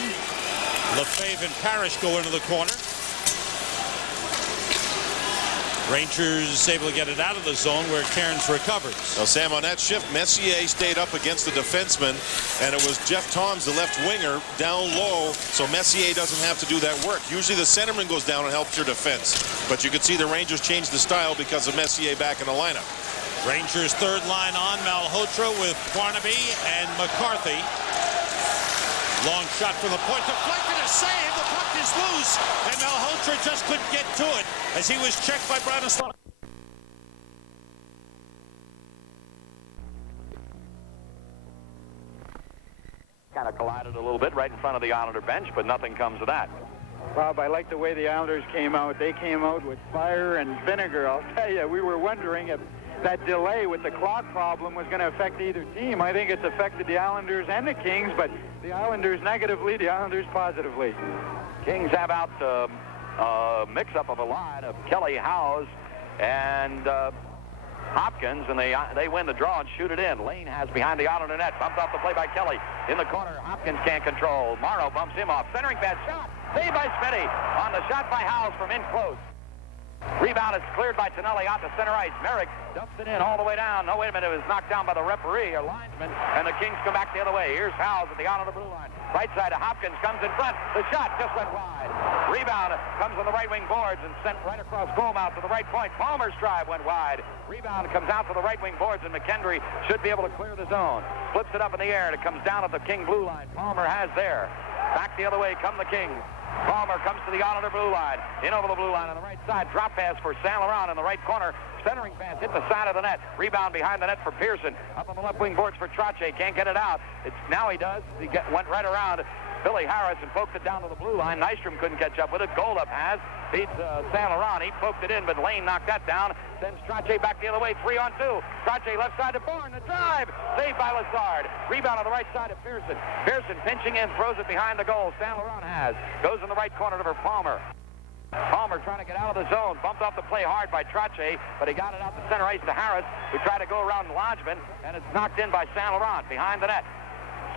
Lefebvre and Parrish go into the corner. Rangers able to get it out of the zone where Cairns recovers. Now, Sam, on that shift, Messier stayed up against the defenseman, and it was Jeff Toms, the left winger, down low, so Messier doesn't have to do that work. Usually the centerman goes down and helps your defense, but you can see the Rangers change the style because of Messier back in the lineup. Rangers third line on, Malhotra with Barnaby and McCarthy. Long shot from the point, deflected, a save, the puck is loose, and Malhotra just couldn't get to it as he was checked by Branislav. Kind of collided a little bit right in front of the Islander bench, but nothing comes of that. Bob, I like the way the Islanders came out. They came out with fire and vinegar. I'll tell you, we were wondering if that delay with the clock problem was going to affect either team. I think it's affected the Islanders and the Kings, but the Islanders negatively, the Islanders positively. Kings have out a mix-up of a line of Kelly, Howes, and Hopkins, and they win the draw and shoot it in. Lane has behind the Islander net. Bumped off the play by Kelly. In the corner, Hopkins can't control. Morrow bumps him off. Centering pass shot. Saved by Smitty on the shot by Howes from in close. Rebound is cleared by Tonelli out to center ice. Merrick dumps it in all the way down. No, wait a minute. It was knocked down by the referee or linesman, and the Kings come back the other way. Here's Howes at the out of the blue line. Right side of Hopkins comes in front. The shot just went wide. Rebound comes on the right wing boards and sent right across goal mouth to the right point. Palmer's drive went wide. Rebound comes out to the right wing boards, and McKendry should be able to clear the zone. Flips it up in the air, and it comes down at the King blue line. Palmer has there. Back the other way come the Kings. Palmer comes to the Islander blue line. In over the blue line on the right side. Drop pass for Saint Laurent in the right corner. Centering pass hit the side of the net. Rebound behind the net for Pearson. Up on the left wing boards for Trache. Can't get it out. Now he does. He went right around Billy Harris and poked it down to the blue line. Nystrom couldn't catch up with it. Goldup has. Beats Saint Laurent. He poked it in, but Lane knocked that down. Sends Trache back the other way. 3-on-2. Trache left side to Bourne. The drive. Saved by Lazard. Rebound on the right side of Pearson. Pearson pinching in. Throws it behind the goal. Saint Laurent has. Goes in the right corner to Palmer. Palmer trying to get out of the zone. Bumped off the play hard by Trache, but he got it out to center ice to Harris, who tried to go around Lodgman, and it's knocked in by Saint Laurent behind the net.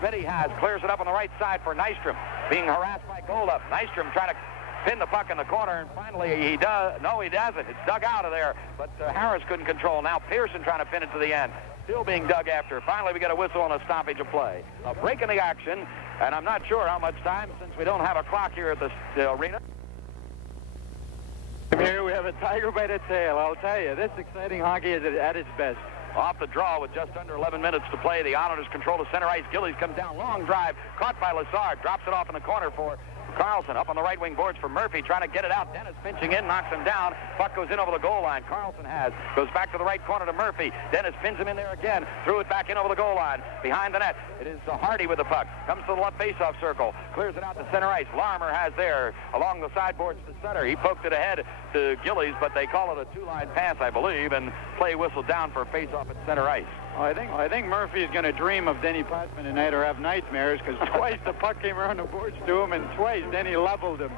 Smitty has, clears it up on the right side for Nystrom. being harassed by Goldup. Nystrom trying to pin the puck in the corner, and finally he does. No, he doesn't. It's dug out of there, but Harris couldn't control. Now Pearson trying to pin it to the end. Still being dug after. Finally, we get a whistle and a stoppage of play. A break in the action, and I'm not sure how much time since we don't have a clock here at the arena. Here we have a tiger by the tail. I'll tell you, this exciting hockey is at its best. Off the draw with just under 11 minutes to play. The Islanders control the center ice. Gillies comes down, long drive, caught by Lazard, drops it off in the corner for Carlson. Up on the right wing boards for Murphy, trying to get it out. Dennis pinching in, knocks him down. Puck goes in over the goal line. Carlson goes back to the right corner to Murphy. Dennis pins him in there again. Threw it back in over the goal line. Behind the net, it is Hardy with the puck. Comes to the left faceoff circle. Clears it out to center ice. Larmer has there along the sideboards to center. He poked it ahead to Gillies, but they call it a two-line pass, I believe, and play whistle down for a faceoff at center ice. I think Murphy is going to dream of Denny Potvin tonight or have nightmares, because twice the puck came around the boards to him, and twice Denny leveled him,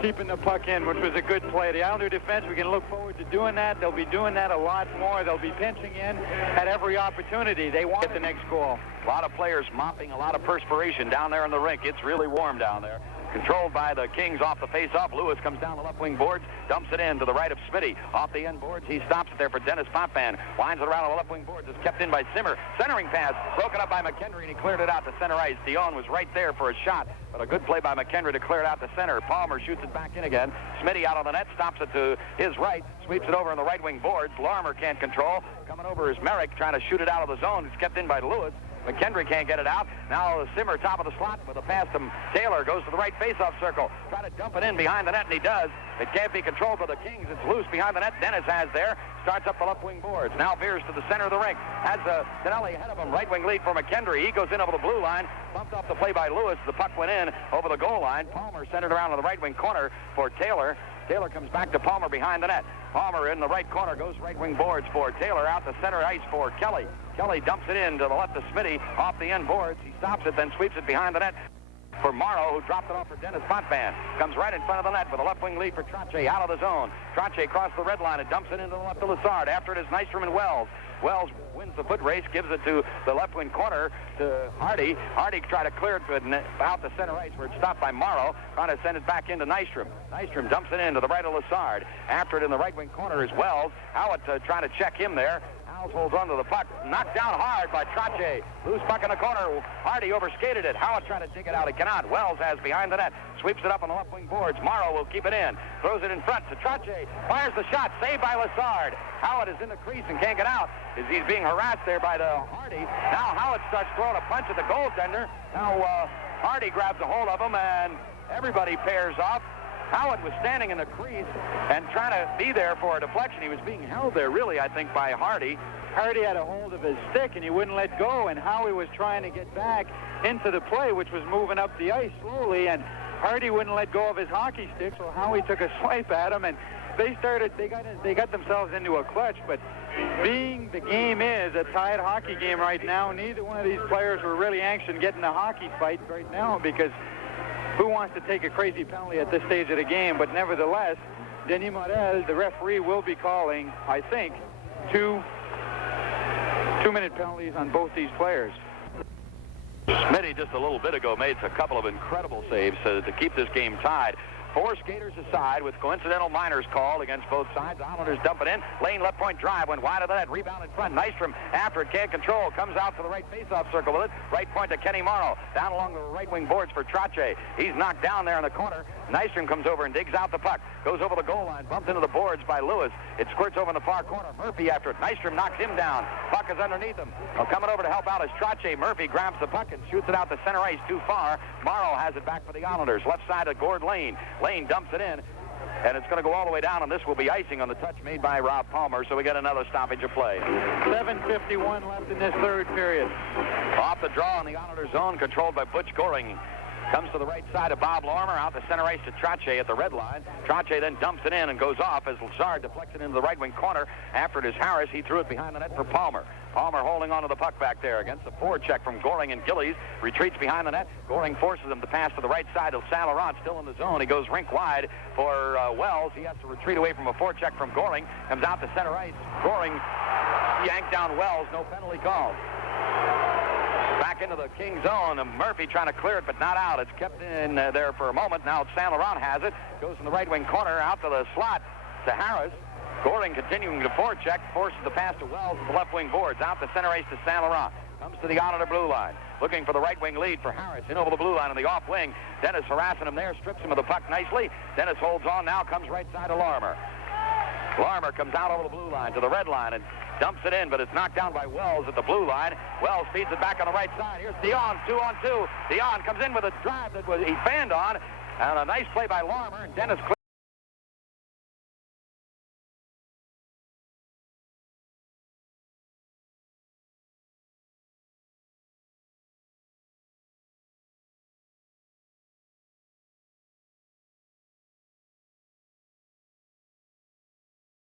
keeping the puck in, which was a good play. The Islander defense, we can look forward to doing that. They'll be doing that a lot more. They'll be pinching in at every opportunity. They want the next goal. A lot of players mopping, a lot of perspiration down there in the rink. It's really warm down there. Controlled by the Kings off the face-off. Lewis comes down the left wing boards, dumps it in to the right of Smitty. Off the end boards, he stops it there for Dennis Potvin. Winds it around on the left wing boards. It's kept in by Simmer. Centering pass, broken up by McKendry, and he cleared it out to center ice. Dion was right there for a shot, but a good play by McKendry to clear it out to center. Palmer shoots it back in again. Smitty out on the net, stops it to his right, sweeps it over on the right wing boards. Larmer can't control. Coming over is Merrick, trying to shoot it out of the zone. It's kept in by Lewis. McKendry can't get it out. Now Simmer, top of the slot with a pass to Taylor, goes to the right face-off circle. Try to dump it in behind the net, and he does. It can't be controlled by the Kings. It's loose behind the net. Dennis has there. Starts up the left wing boards. Now veers to the center of the rink. Has Tonelli ahead of him. Right wing lead for McKendry. He goes in over the blue line. Bumped off the play by Lewis. The puck went in over the goal line. Palmer centered around on the right wing corner for Taylor. Taylor comes back to Palmer behind the net. Palmer in the right corner goes right wing boards for Taylor. Out the center ice for Kelly. Kelly dumps it in to the left of Smitty. Off the end boards. He stops it, then sweeps it behind the net for Morrow, who dropped it off for Dennis Potvin. Comes right in front of the net with a left wing lead for Trottier out of the zone. Trottier crossed the red line and dumps it into the left of Lazard. After it is Nystrom and Wells. Wells wins the foot race, gives it to the left wing corner to Hardy. Hardy tried to clear it out the center ice where it's stopped by Morrow, trying to send it back into Nystrom. Nystrom dumps it in to the right of Lazard. After it in the right wing corner is Wells. Howitt trying to check him there. Howells holds on to the puck. Knocked down hard by Trottier. Loose puck in the corner. Hardy overskated it. Howitt trying to dig it out. He cannot. Wells has behind the net. Sweeps it up on the left wing boards. Morrow will keep it in. Throws it in front to Trottier. Fires the shot. Saved by Lazard. Howitt is in the crease and can't get out as he's being harassed there by the Hardy. Now Howitt starts throwing a punch at the goaltender. Now Hardy grabs a hold of him and everybody pairs off. Howitt was standing in the crease and trying to be there for a deflection. He was being held there, really, I think, by Hardy. Hardy had a hold of his stick, and he wouldn't let go, and Howie was trying to get back into the play, which was moving up the ice slowly, and Hardy wouldn't let go of his hockey stick, so Howie took a swipe at him, and they got themselves into a clutch. But being the game is a tied hockey game right now, neither one of these players were really anxious to get in a hockey fight right now, because who wants to take a crazy penalty at this stage of the game? But nevertheless, Denis Morel, the referee, will be calling, I think, two-minute penalties on both these players. Smitty just a little bit ago made a couple of incredible saves to keep this game tied. 4 skaters aside with coincidental minors called against both sides. Islanders dump it in. Lane left point drive went wide of the net. Rebound in front. Nystrom after it can't control. Comes out to the right faceoff circle with it. Right point to Kenny Morrow. Down along the right wing boards for Trottier. He's knocked down there in the corner. Nystrom comes over and digs out the puck. Goes over the goal line. Bumped into the boards by Lewis. It squirts over in the far corner. Murphy after it. Nystrom knocks him down. Puck is underneath him. Well, coming over to help out is Trottier. Murphy grabs the puck and shoots it out to center ice too far. Morrow has it back for the Islanders. Left side of Gord Lane. Lane dumps it in. And it's going to go all the way down, and this will be icing on the touch made by Rob Palmer, so we get another stoppage of play. 7:51 left in this third period. Off the draw in the Islander zone, controlled by Butch Goring. Comes to the right side of Bob Larmer, out the center ice to Trottier at the red line. Trottier then dumps it in and goes off as Lazard deflects it into the right wing corner. After it is Harris, he threw it behind the net for Palmer. Palmer holding on to the puck back there against the forecheck from Goring and Gillies. Retreats behind the net. Goring forces him to pass to the right side of Saint Laurent, still in the zone. He goes rink wide for Wells. He has to retreat away from a forecheck from Goring. Comes out to center ice. Goring yanked down Wells. No penalty called. Back into the King zone, and Murphy trying to clear it, but not out. It's kept in there for a moment. Now Saint Laurent has it. Goes in the right wing corner, out to the slot to Harris. Goring continuing to forecheck, forces the pass to Wells at the left wing boards. Out the center ace to Saint Laurent. Comes to the Islander blue line. Looking for the right wing lead for Harris. In over the blue line on the off wing. Dennis harassing him there, strips him of the puck nicely. Dennis holds on now, comes right side to Larmer. Larmer comes out over the blue line to the red line and dumps it in, but it's knocked down by Wells at the blue line. Wells feeds it back on the right side. Here's Dion, 2-on-2. Dion comes in with a drive that he fanned on, and a nice play by Larmer, and Dennis